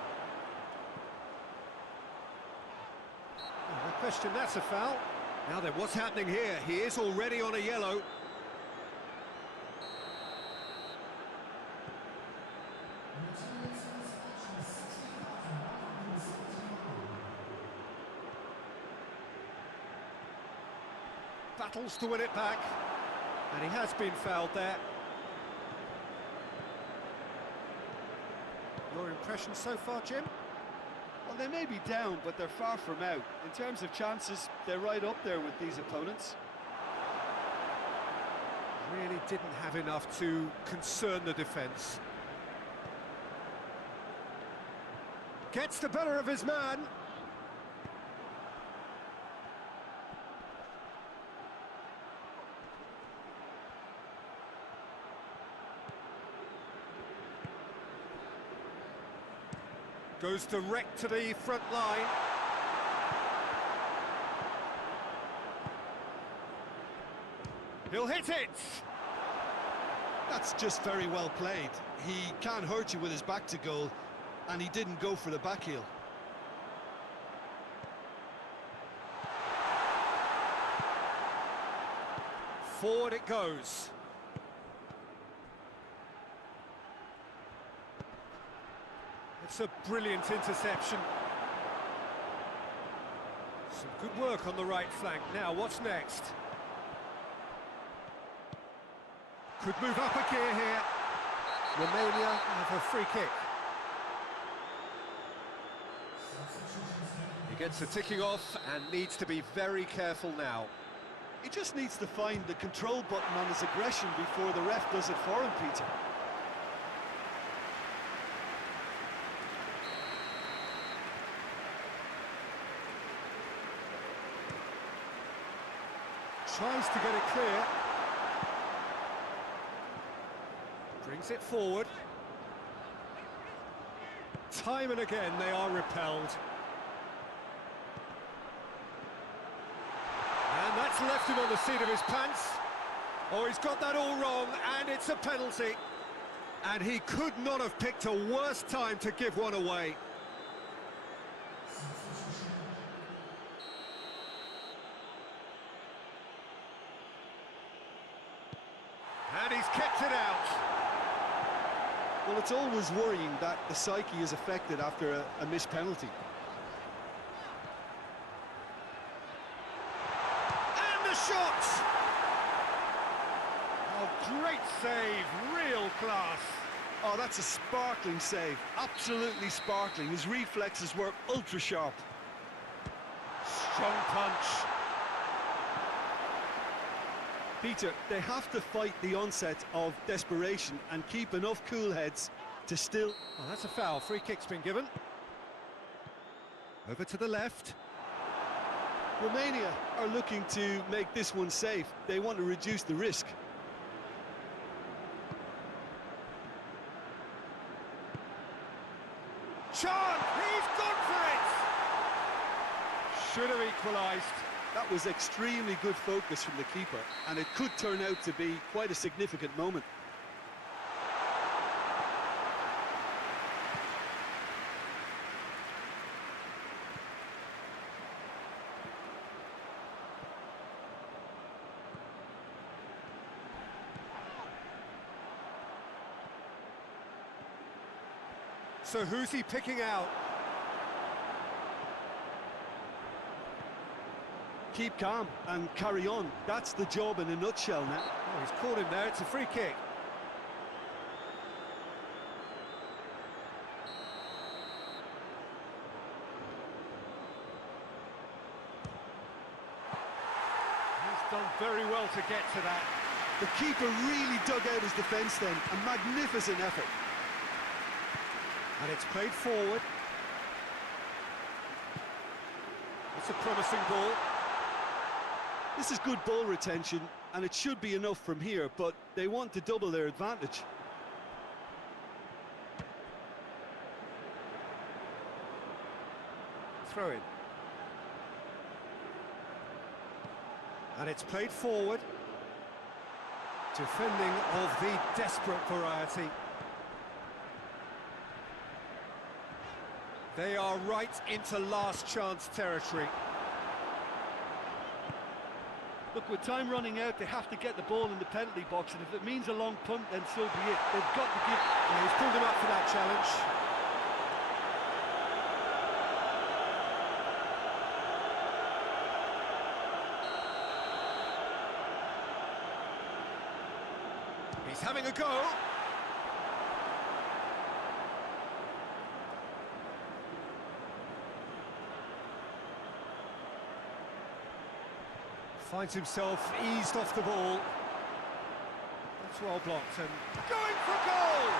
No question, that's a foul. Now then, what's happening here? He is already on a yellow. Battles to win it back, and he has been fouled there. Your impression so far, Jim? Well, they may be down, but they're far from out. In terms of chances, they're right up there with these opponents. Really didn't have enough to concern the defence. Gets the better of his man. Goes direct to the front line. He'll hit it! That's just very well played. He can't hurt you with his back to goal, and he didn't go for the back heel. Forward it goes. It's a brilliant interception. Some good work on the right flank. Now, what's next? Could move up a gear here. Romania have a free kick. He gets the ticking off and needs to be very careful now. He just needs to find the control button on his aggression before the ref does it for him, Peter. Tries to get it clear. Brings it forward. Time and again they are repelled. And that's left him on the seat of his pants. Oh, he's got that all wrong, and it's a penalty. And he could not have picked a worse time to give one away. And he's kept it out. Well, it's always worrying that the psyche is affected after a missed penalty. And the shot! Oh, great save, real class. Oh, that's a sparkling save, absolutely sparkling. His reflexes were ultra sharp. Strong punch. Peter, they have to fight the onset of desperation and keep enough cool heads to still... Oh, that's a foul. Free kick's been given. Over to the left. Romania are looking to make this one safe. They want to reduce the risk. Chance! He's gone for it! Should have equalised. That was extremely good focus from the keeper, and it could turn out to be quite a significant moment. So who's he picking out? Keep calm and carry on. That's the job in a nutshell now. Oh, he's caught him there. It's a free kick. He's done very well to get to that. The keeper really dug out his defence then. A magnificent effort. And it's played forward. It's a promising ball. This is good ball retention, and it should be enough from here, but they want to double their advantage. throw-in. And it's played forward. Defending of the desperate variety. They are right into last chance territory. Look, with time running out, they have to get the ball in the penalty box, and if it means a long punt, then so be it. They've got to give... Yeah, he's pulled him up for that challenge. He's having a go. Finds himself eased off the ball. That's well blocked and going for goal!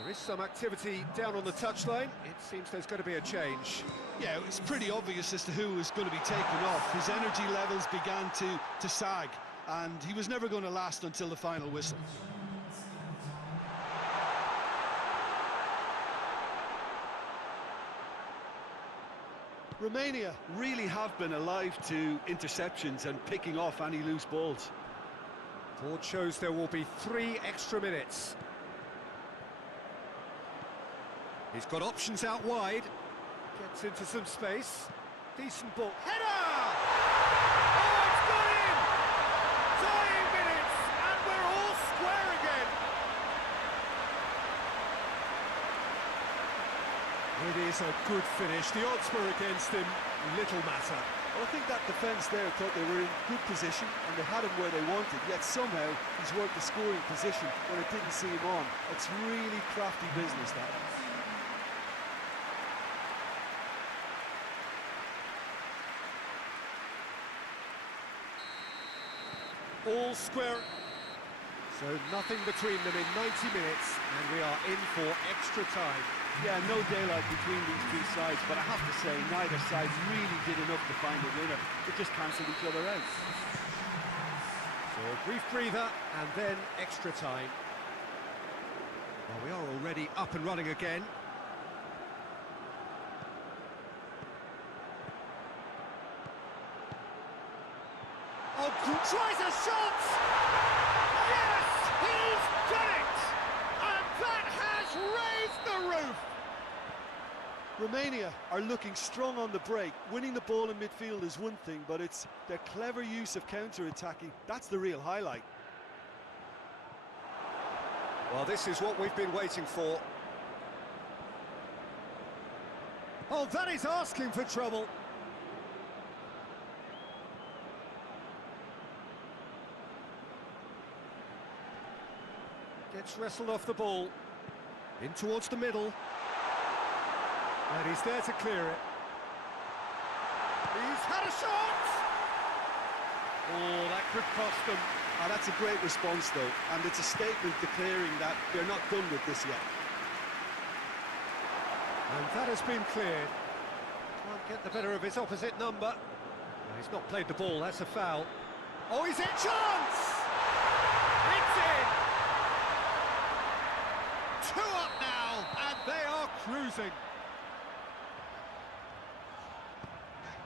There is some activity down on the touchline. It seems there's going to be a change. Yeah, it's pretty obvious as to who was going to be taken off. His energy levels began to sag, and he was never going to last until the final whistle. Romania really have been alive to interceptions and picking off any loose balls. Board shows there will be 3 extra minutes. He's got options out wide. Gets into some space. Decent ball. Header! Oh, it's got in! Dying minutes, and we're all square again. It is a good finish. The odds were against him. Little matter. Well, I think that defence there thought they were in good position and they had him where they wanted, yet somehow he's worked the scoring position when it didn't see him on. It's really crafty business, that. All square. So nothing between them in 90 minutes, and we are in for extra time. Yeah, no daylight between these two sides, but I have to say, neither side really did enough to find a winner. They just cancelled each other out. So a brief breather, and then extra time. Well, we are already up and running again. Oh, tries a shot! Yes, he's done it! And that has raised the roof! Romania are looking strong on the break. Winning the ball in midfield is one thing, but it's their clever use of counter-attacking. That's the real highlight. Well, this is what we've been waiting for. Oh, that is asking for trouble. Gets wrestled off the ball. In towards the middle. And he's there to clear it. He's had a shot! Oh, that could cost them. That's a great response, though, and it's a statement declaring that they're not done with this yet. And that has been cleared. Can't get the better of his opposite number. No, he's not played the ball, that's a foul. Oh, he's in chance! It's in! 2 up now, and they are cruising.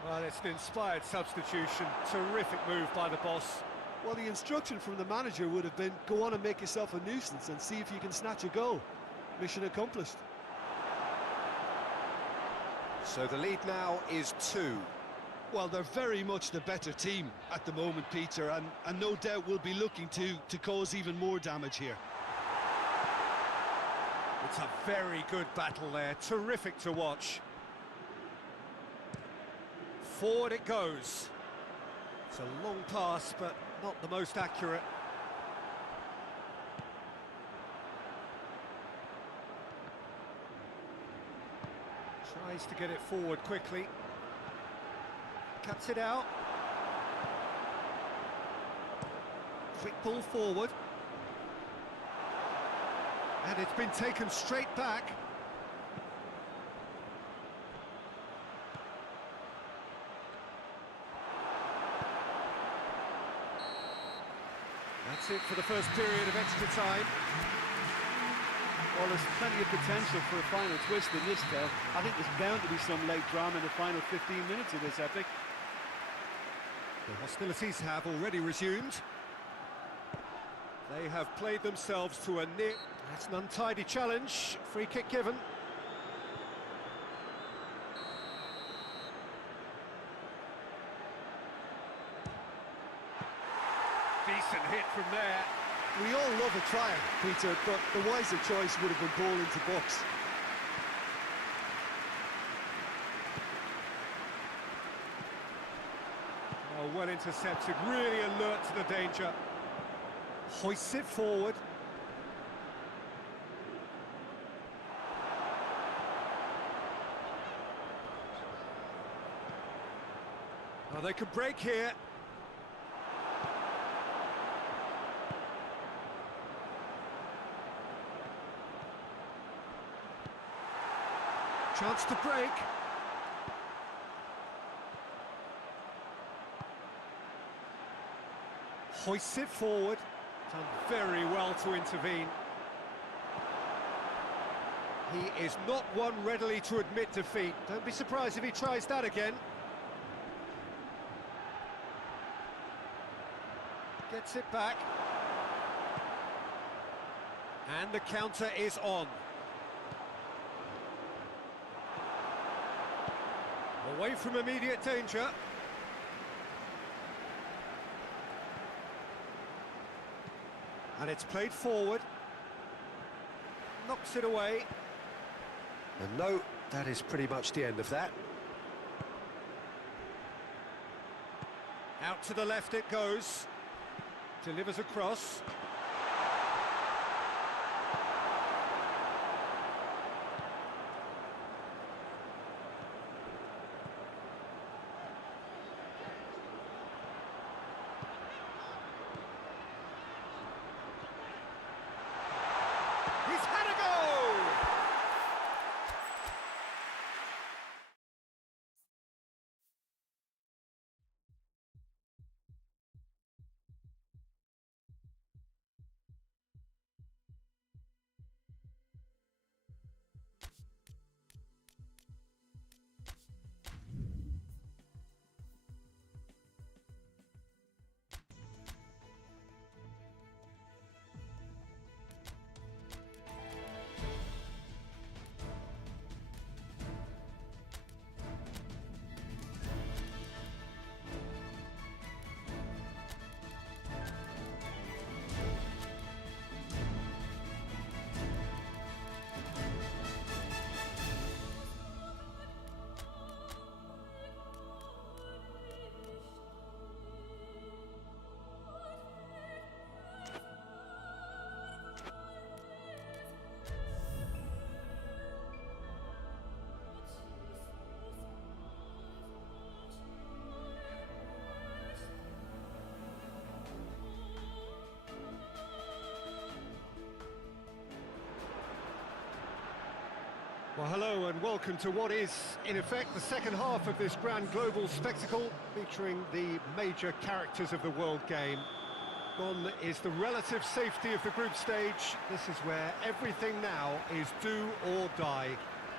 Well, it's an inspired substitution. Terrific move by the boss. Well, the instruction from the manager would have been, go on and make yourself a nuisance and see if you can snatch a goal. Mission accomplished. So the lead now is 2. Well, they're very much the better team at the moment, Peter, and no doubt will be looking to cause even more damage here. It's a very good battle there. Terrific to watch. Forward it goes. It's a long pass, but not the most accurate. Tries to get it forward quickly. Cuts it out. Quick ball forward. And it's been taken straight back. That's it for the first period of extra time. Well, there's plenty of potential for a final twist in this tale. I think there's bound to be some late drama in the final 15 minutes of this epic. The hostilities have already resumed. They have played themselves to a near... That's an untidy challenge. Free kick given. Decent hit from there. We all love a trial, Peter, but the wiser choice would have been ball into box. Oh, well intercepted, really alert to the danger. Hoists it forward. Oh, they could break here. Chance to break. Hoists it forward. Done very well to intervene. He is not one readily to admit defeat. Don't be surprised if he tries that again. Gets it back. And the counter is on. Away from immediate danger. And it's played forward. Knocks it away. And no, that is pretty much the end of that. Out to the left it goes. Delivers across. He's had a go! Well, hello and welcome to what is, in effect, the second half of this grand global spectacle, featuring the major characters of the world game. Gone is the relative safety of the group stage. This is where everything now is do or die.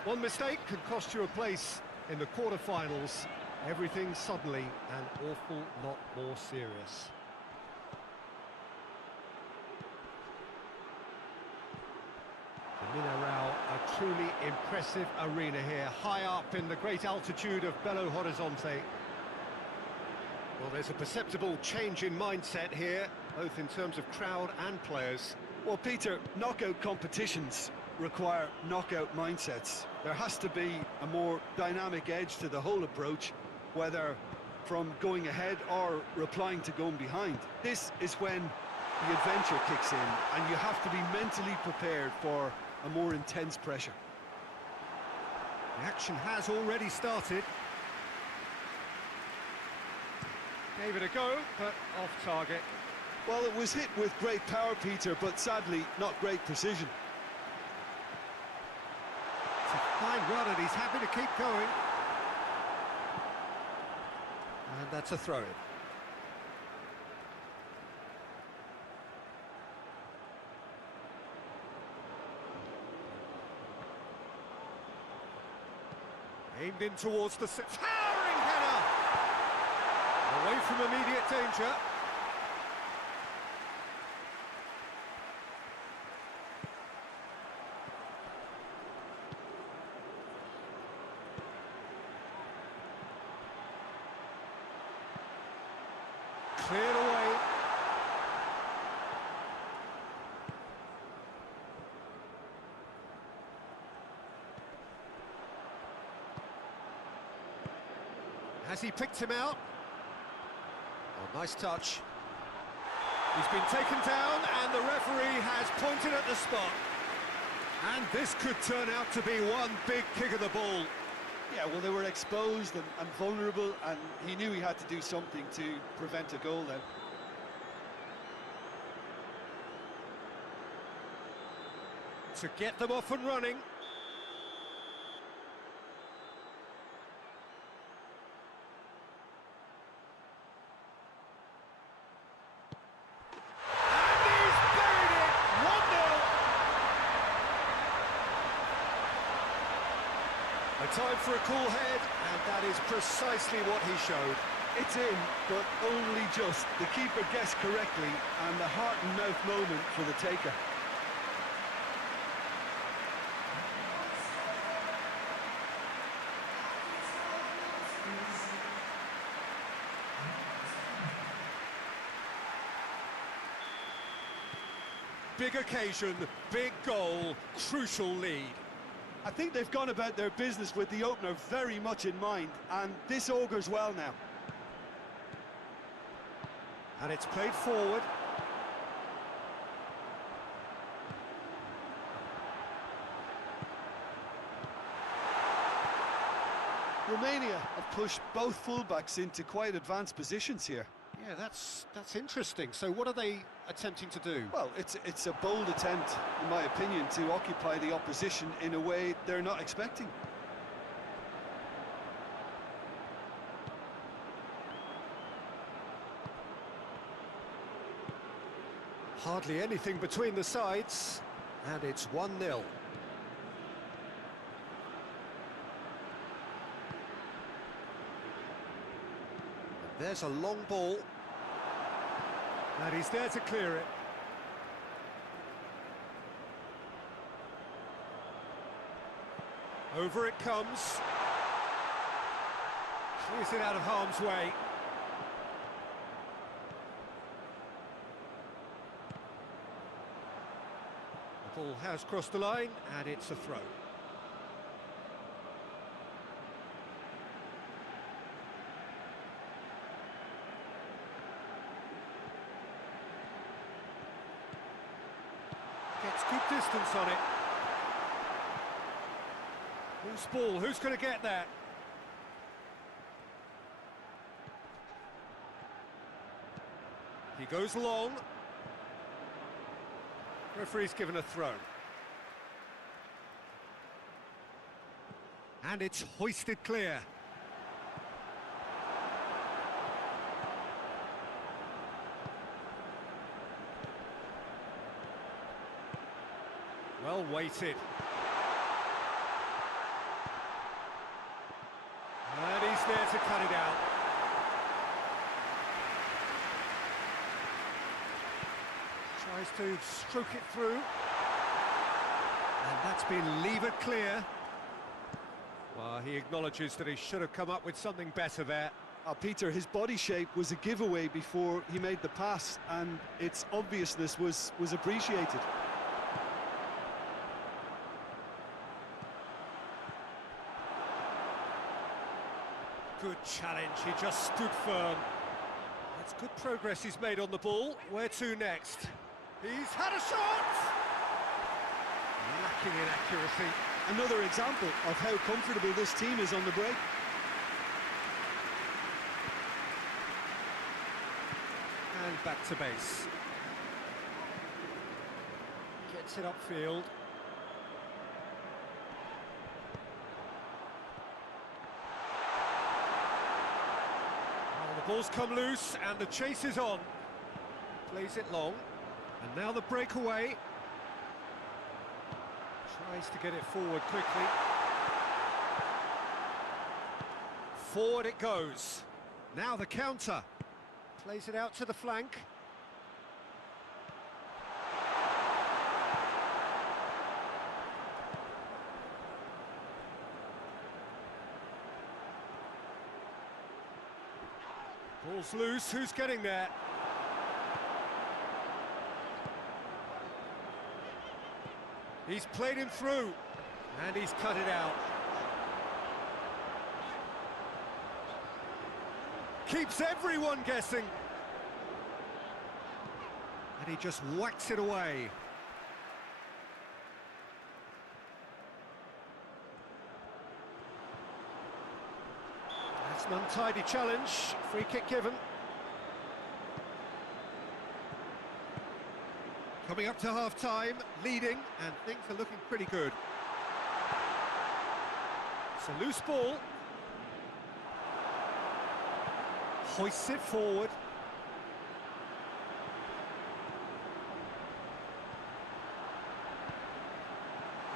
One mistake could cost you a place in the quarter-finals. Everything suddenly an awful lot more serious. Minarao, a truly impressive arena here, high up in the great altitude of Belo Horizonte. Well, there's a perceptible change in mindset here, both in terms of crowd and players. Well, Peter, knockout competitions require knockout mindsets. There has to be a more dynamic edge to the whole approach, whether from going ahead or replying to going behind. This is when the adventure kicks in, and you have to be mentally prepared for a more intense pressure. The action has already started. Gave it a go, but off target. Well, it was hit with great power, Peter, but sadly not great precision. Fine run, and he's happy to keep going. And that's a throw-in. Aimed in towards the... Towering header! Away from immediate danger. Cleared away. Has he picked him out? Oh, nice touch. He's been taken down and the referee has pointed at the spot. And this could turn out to be one big kick of the ball. Yeah, well, they were exposed and vulnerable, and he knew he had to do something to prevent a goal then. To get them off and running. A time for a cool head, and that is precisely what he showed. It's in, but only just. The keeper guessed correctly, and the heart and mouth moment for the taker. Big occasion, big goal, crucial lead. I think they've gone about their business with the opener very much in mind, and this augurs well now. And it's played forward. Romania have pushed both fullbacks into quite advanced positions here. Yeah, that's interesting. So what are they attempting to do? Well, it's a bold attempt, in my opinion, to occupy the opposition in a way they're not expecting. Hardly anything between the sides, and it's 1-0. There's a long ball. And he's there to clear it. Over it comes. Clears it out of harm's way. The ball has crossed the line, and it's a throw. Gets good distance on it. Who's ball? Who's going to get that? He goes long. Referee's given a throw. And it's hoisted clear. Well weighted. And he's there to cut it out. Tries to stroke it through. And that's been levered clear. Well, he acknowledges that he should have come up with something better there. Peter, his body shape was a giveaway before he made the pass, and its obviousness was appreciated. Good challenge, he just stood firm. That's good progress he's made on the ball. Where to next? He's had a shot! Lacking in accuracy. Another example of how comfortable this team is on the break. And back to base. Gets it upfield. ball's come loose and the chase is on. Plays it long. And now the breakaway. Tries to get it forward quickly. Forward it goes. Now the counter. Plays it out to the flank. Ball's loose, who's getting there? He's played him through, and he's cut it out. Keeps everyone guessing. And he just whacks it away. That's an untidy challenge, free kick given. Coming up to half-time, leading, and things are looking pretty good. It's a loose ball. Hoists it forward.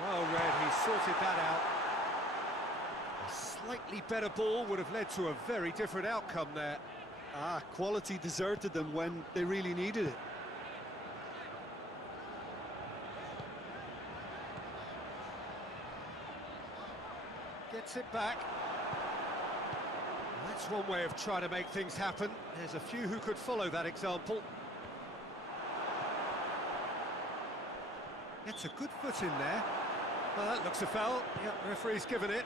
Well read, he sorted that out. A slightly better ball would have led to a very different outcome there. Quality deserted them when they really needed it. Gets it back. That's one way of trying to make things happen. There's a few who could follow that example. Gets a good foot in there. Well, that looks a foul. Yep, referee's given it.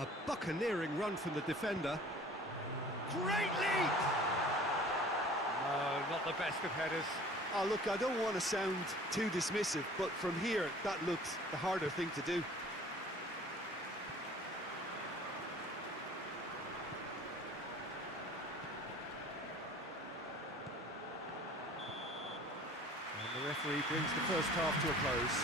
A buccaneering run from the defender. Great leap! No, not the best of headers. Oh, look, I don't want to sound too dismissive, but from here, that looks the harder thing to do. The referee brings the first half to a close.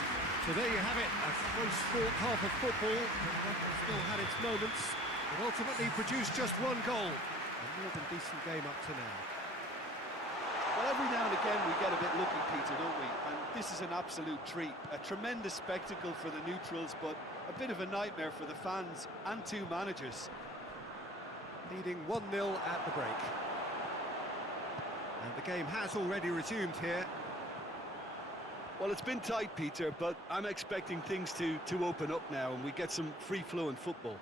So there you have it, a close-fought half of football. The rugby still had its moments, but ultimately produced just one goal. A more than decent game up to now. Well, every now and again we get a bit lucky, Peter, don't we? And this is an absolute treat. A tremendous spectacle for the neutrals, but a bit of a nightmare for the fans and two managers. Leading 1-0 at the break. And the game has already resumed here. Well, it's been tight, Peter, but I'm expecting things to open up now and we get some free-flowing football.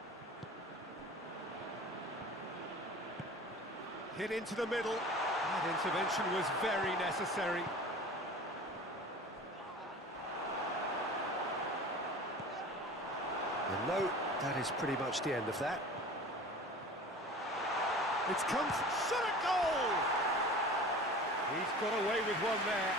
Hit into the middle. That intervention was very necessary. And no, that is pretty much the end of that. It's come from shot at goal! He's got away with one there.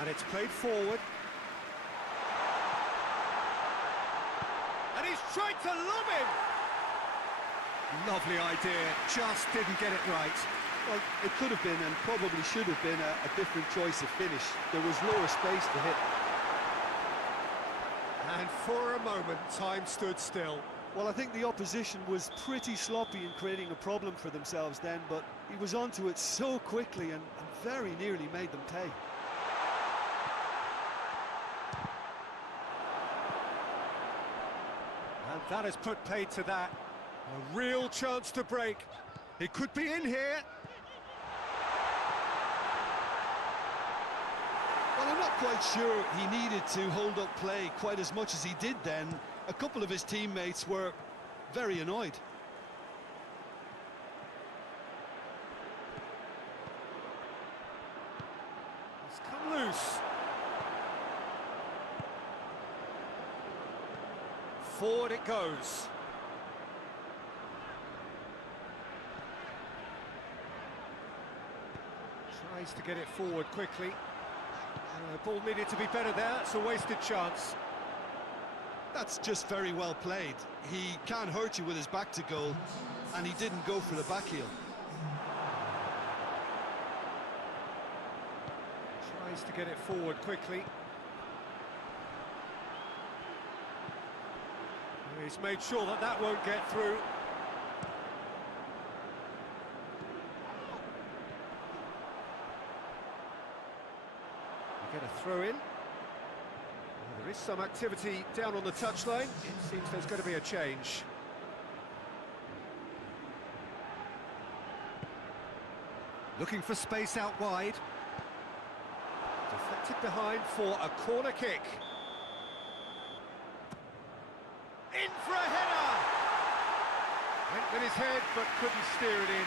And it's played forward. And he's tried to lob him! Lovely idea, just didn't get it right. Well, it could have been and probably should have been a different choice of finish. There was lower space to hit. And for a moment, time stood still. Well, I think the opposition was pretty sloppy in creating a problem for themselves then, but he was onto it so quickly and very nearly made them pay. And that has put paid to that. A real chance to break. He could be in here. Well, I'm not quite sure he needed to hold up play quite as much as he did then. A couple of his teammates were very annoyed. It's come loose. Forward it goes. Tries to get it forward quickly. Ball needed to be better there, it's a wasted chance. That's just very well played. He can't hurt you with his back to goal, and he didn't go for the back heel. Tries to get it forward quickly. He's made sure that that won't get through. We get a throw in. Well, there is some activity down on the touchline. It seems there's going to be a change. Looking for space out wide. Deflected behind for a corner kick. In for a header! Went with his head, but couldn't steer it in.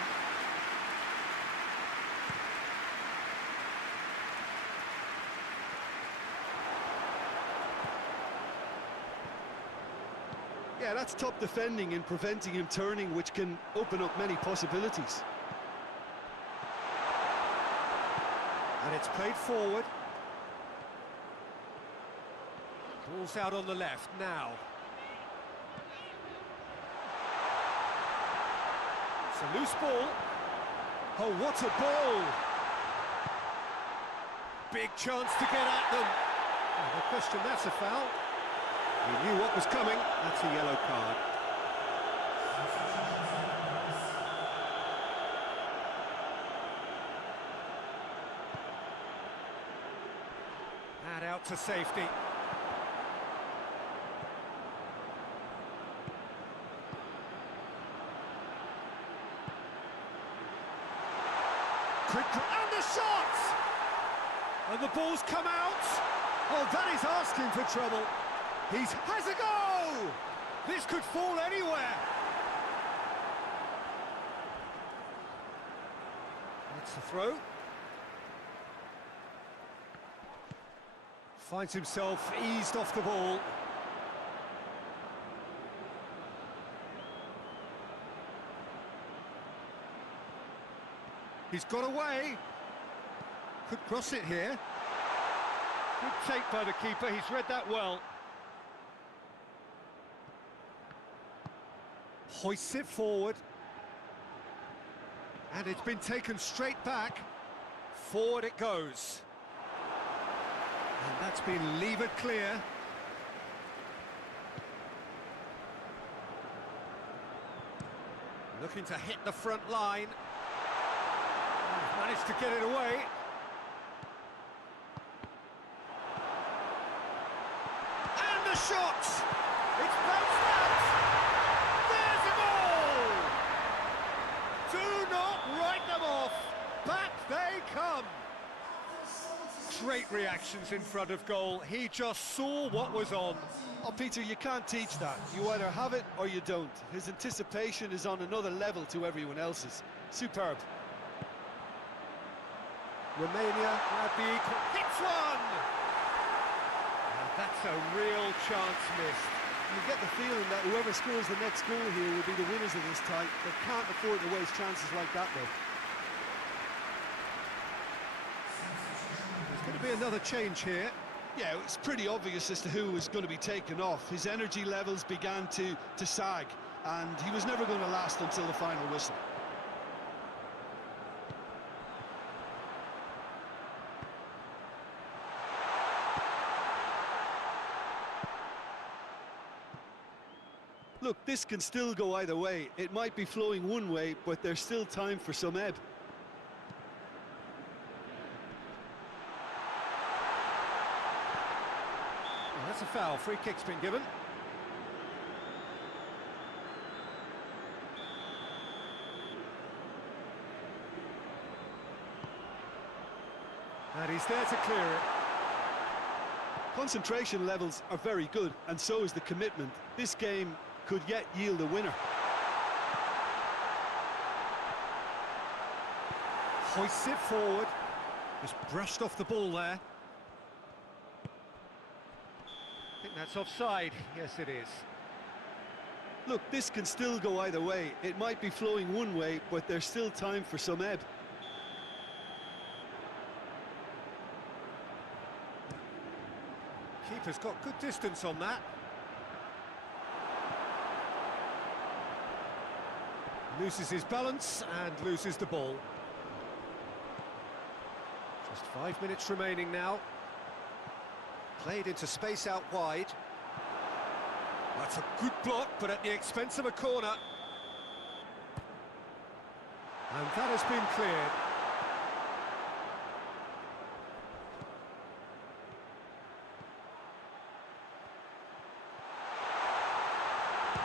Yeah, that's top defending and preventing him turning, which can open up many possibilities. And it's played forward. Ball's out on the left now. It's a loose ball. Oh, what a ball! Big chance to get at them. Oh, no question, that's a foul. He knew what was coming. That's a yellow card. And out to safety. Quick, and the shot! And the ball's come out. Oh, that is asking for trouble. He has a go! This could fall anywhere. It's the throw. Finds himself eased off the ball. He's got away. Could cross it here. Good take by the keeper, he's read that well. Hoists it forward. And it's been taken straight back. Forward it goes. And that's been levered clear. Looking to hit the front line. Managed to get it away. And the shot! It's bounced out! There's a goal! Do not write them off! Back they come! Great reactions in front of goal. He just saw what was on. Oh, Peter, you can't teach that. You either have it or you don't. His anticipation is on another level to everyone else's. Superb. Romania grab the equal. Hits one! And that's a real chance missed. You get the feeling that whoever scores the next goal here will be the winners of this tie. They can't afford to waste chances like that, though. There's going to be another change here. Yeah, it's pretty obvious as to who was going to be taken off. His energy levels began to sag, and he was never going to last until the final whistle. Look, this can still go either way. It might be flowing one way, but there's still time for some ebb. Well, that's a foul. Free kick's been given. And he's there to clear it. Concentration levels are very good, and so is the commitment. This game could yet yield a winner. Hoists it forward. Just brushed off the ball there. I think that's offside. Yes, it is. Look, this can still go either way. It might be flowing one way, but there's still time for some ebb. Keeper's got good distance on that. Loses his balance and loses the ball. Just 5 minutes remaining now. Played into space out wide. That's a good block, but at the expense of a corner. And that has been cleared.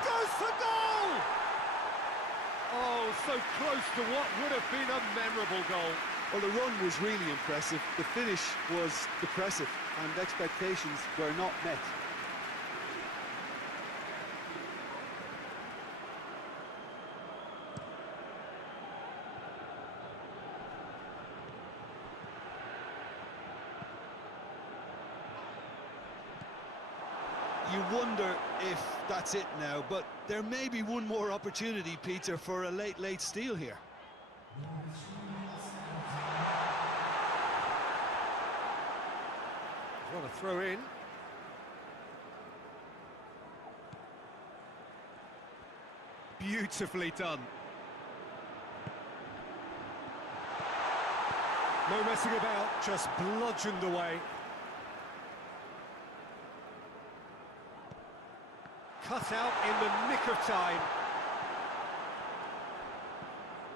Goes for goal! Oh, so close to what would have been a memorable goal. Well, the run was really impressive, the finish was depressive, and expectations were not met. You wonder if that's it now, but there may be one more opportunity, Peter, for a late steal here. Want to throw in. Beautifully done. No messing about, just bludgeoned away. Cut out in the nick of time.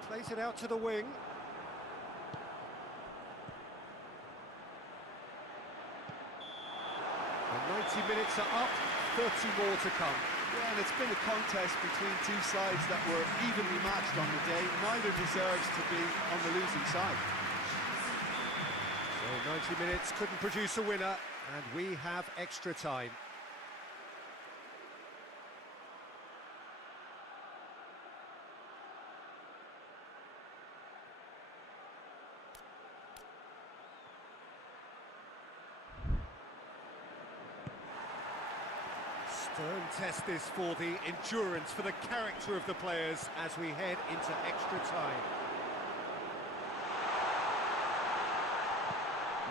Plays it out to the wing. The 90 minutes are up, 30 more to come. Yeah, and it's been a contest between two sides that were evenly matched on the day. Neither deserves to be on the losing side. So 90 minutes couldn't produce a winner, and we have extra time. Stern test this for the endurance, for the character of the players as we head into extra time.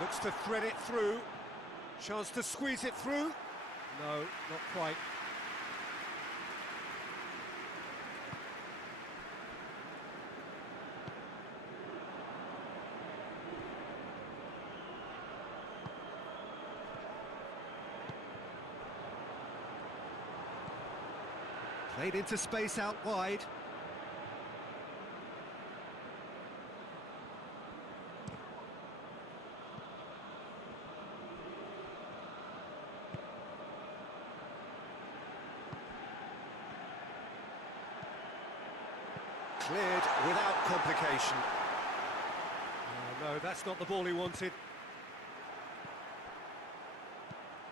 Looks to thread it through. Chance to squeeze it through. No, not quite. Played into space out wide. Cleared without complication. Oh, no, that's not the ball he wanted.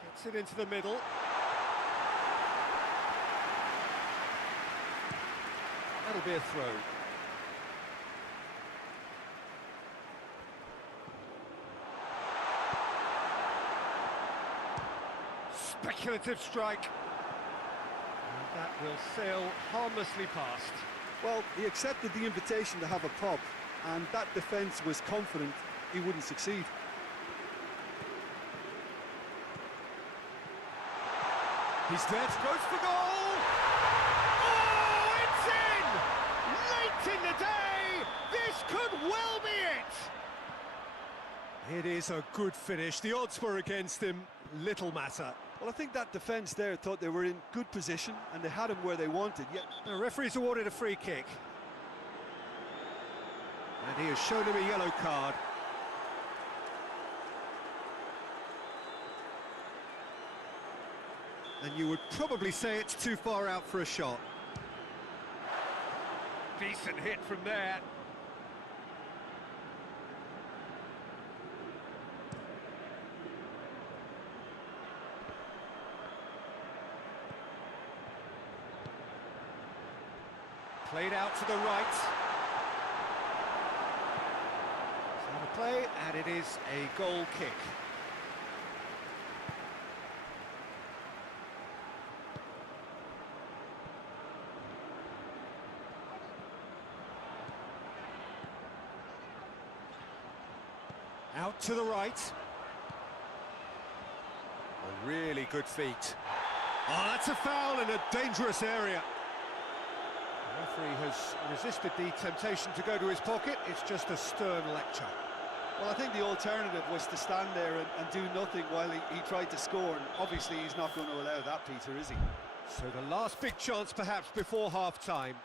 Gets it into the middle. That'll be a throw. Speculative strike. And that will sail harmlessly past. Well, he accepted the invitation to have a pop, and that defence was confident he wouldn't succeed. He's there, goes for goal! Oh, it's in! Late in the day, this could well be it! It is a good finish. The odds were against him, little matter. Well, I think that defence there thought they were in good position, and they had him where they wanted, yet... The referee's awarded a free kick. And he has shown him a yellow card. And you would probably say it's too far out for a shot. Decent hit from there. Played out to the right. Out of play, and it is a goal kick. Out to the right. A really good feat. Oh, that's a foul in a dangerous area. The referee has resisted the temptation to go to his pocket. It's just a stern lecture. Well, I think the alternative was to stand there and do nothing while he tried to score, and obviously he's not going to allow that, Peter, is he? So the last big chance perhaps before half-time.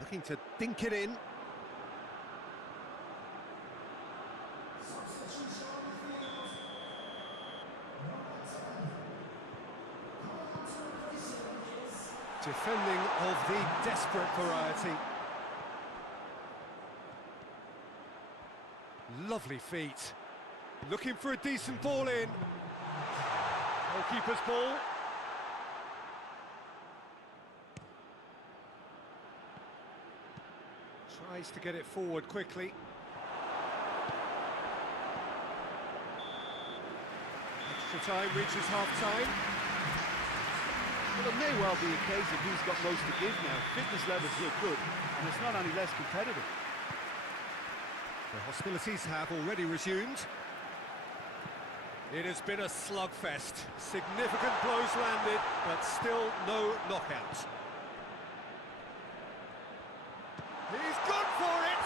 Looking to dink it in. Defending of the desperate variety. Lovely feet. Looking for a decent ball in. Goalkeeper's ball. Tries to get it forward quickly. Extra time reaches half-time. Well, it may well be a case of who's got most to give now. Fitness levels look good, and it's not any less competitive. The hostilities have already resumed. It has been a slugfest. Significant blows landed, but still no knockout. He's gone for it!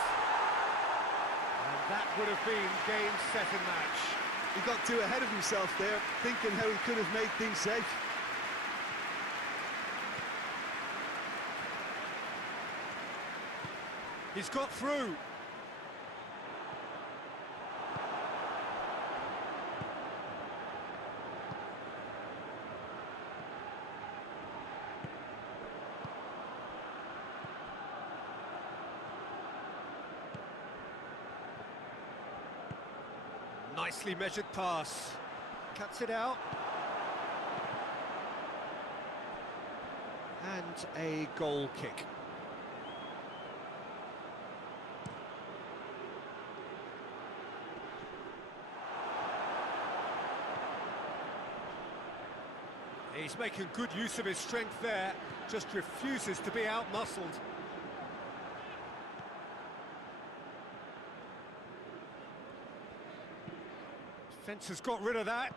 And that would have been game, set and match. He got too ahead of himself there, thinking how he could have made things safe. He's got through. Nicely measured pass. Cuts it out. And a goal kick. He's making good use of his strength there, just refuses to be out-muscled. Defence has got rid of that.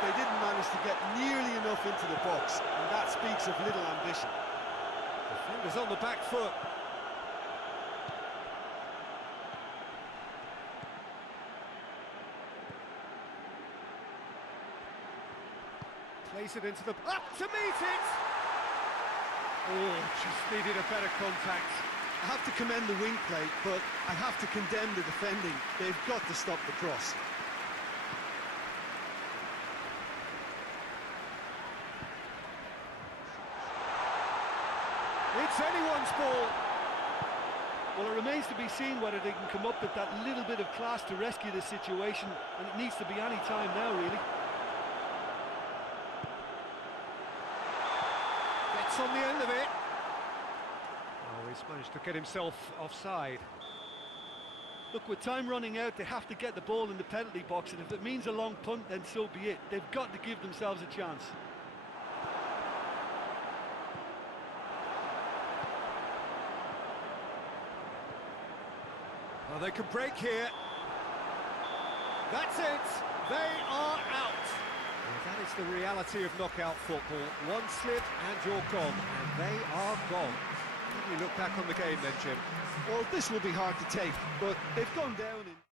They didn't manage to get nearly enough into the box, and that speaks of little ambition. Defenders on the back foot. Plays it into the... Up to meet it! Oh, just needed a better contact. I have to commend the wing play, but I have to condemn the defending. They've got to stop the cross. It's anyone's ball. Well, it remains to be seen whether they can come up with that little bit of class to rescue the situation, and it needs to be any time now, really. Gets on the end of it. Oh, he's managed to get himself offside. Look, with time running out, they have to get the ball in the penalty box, and if it means a long punt, then so be it. They've got to give themselves a chance. Well, they could break here. That's it. They are out. Well, that is the reality of knockout football. One slip and you're gone, and they are gone. How do you look back on the game then, Jim? Well, this will be hard to take, but they've gone down in...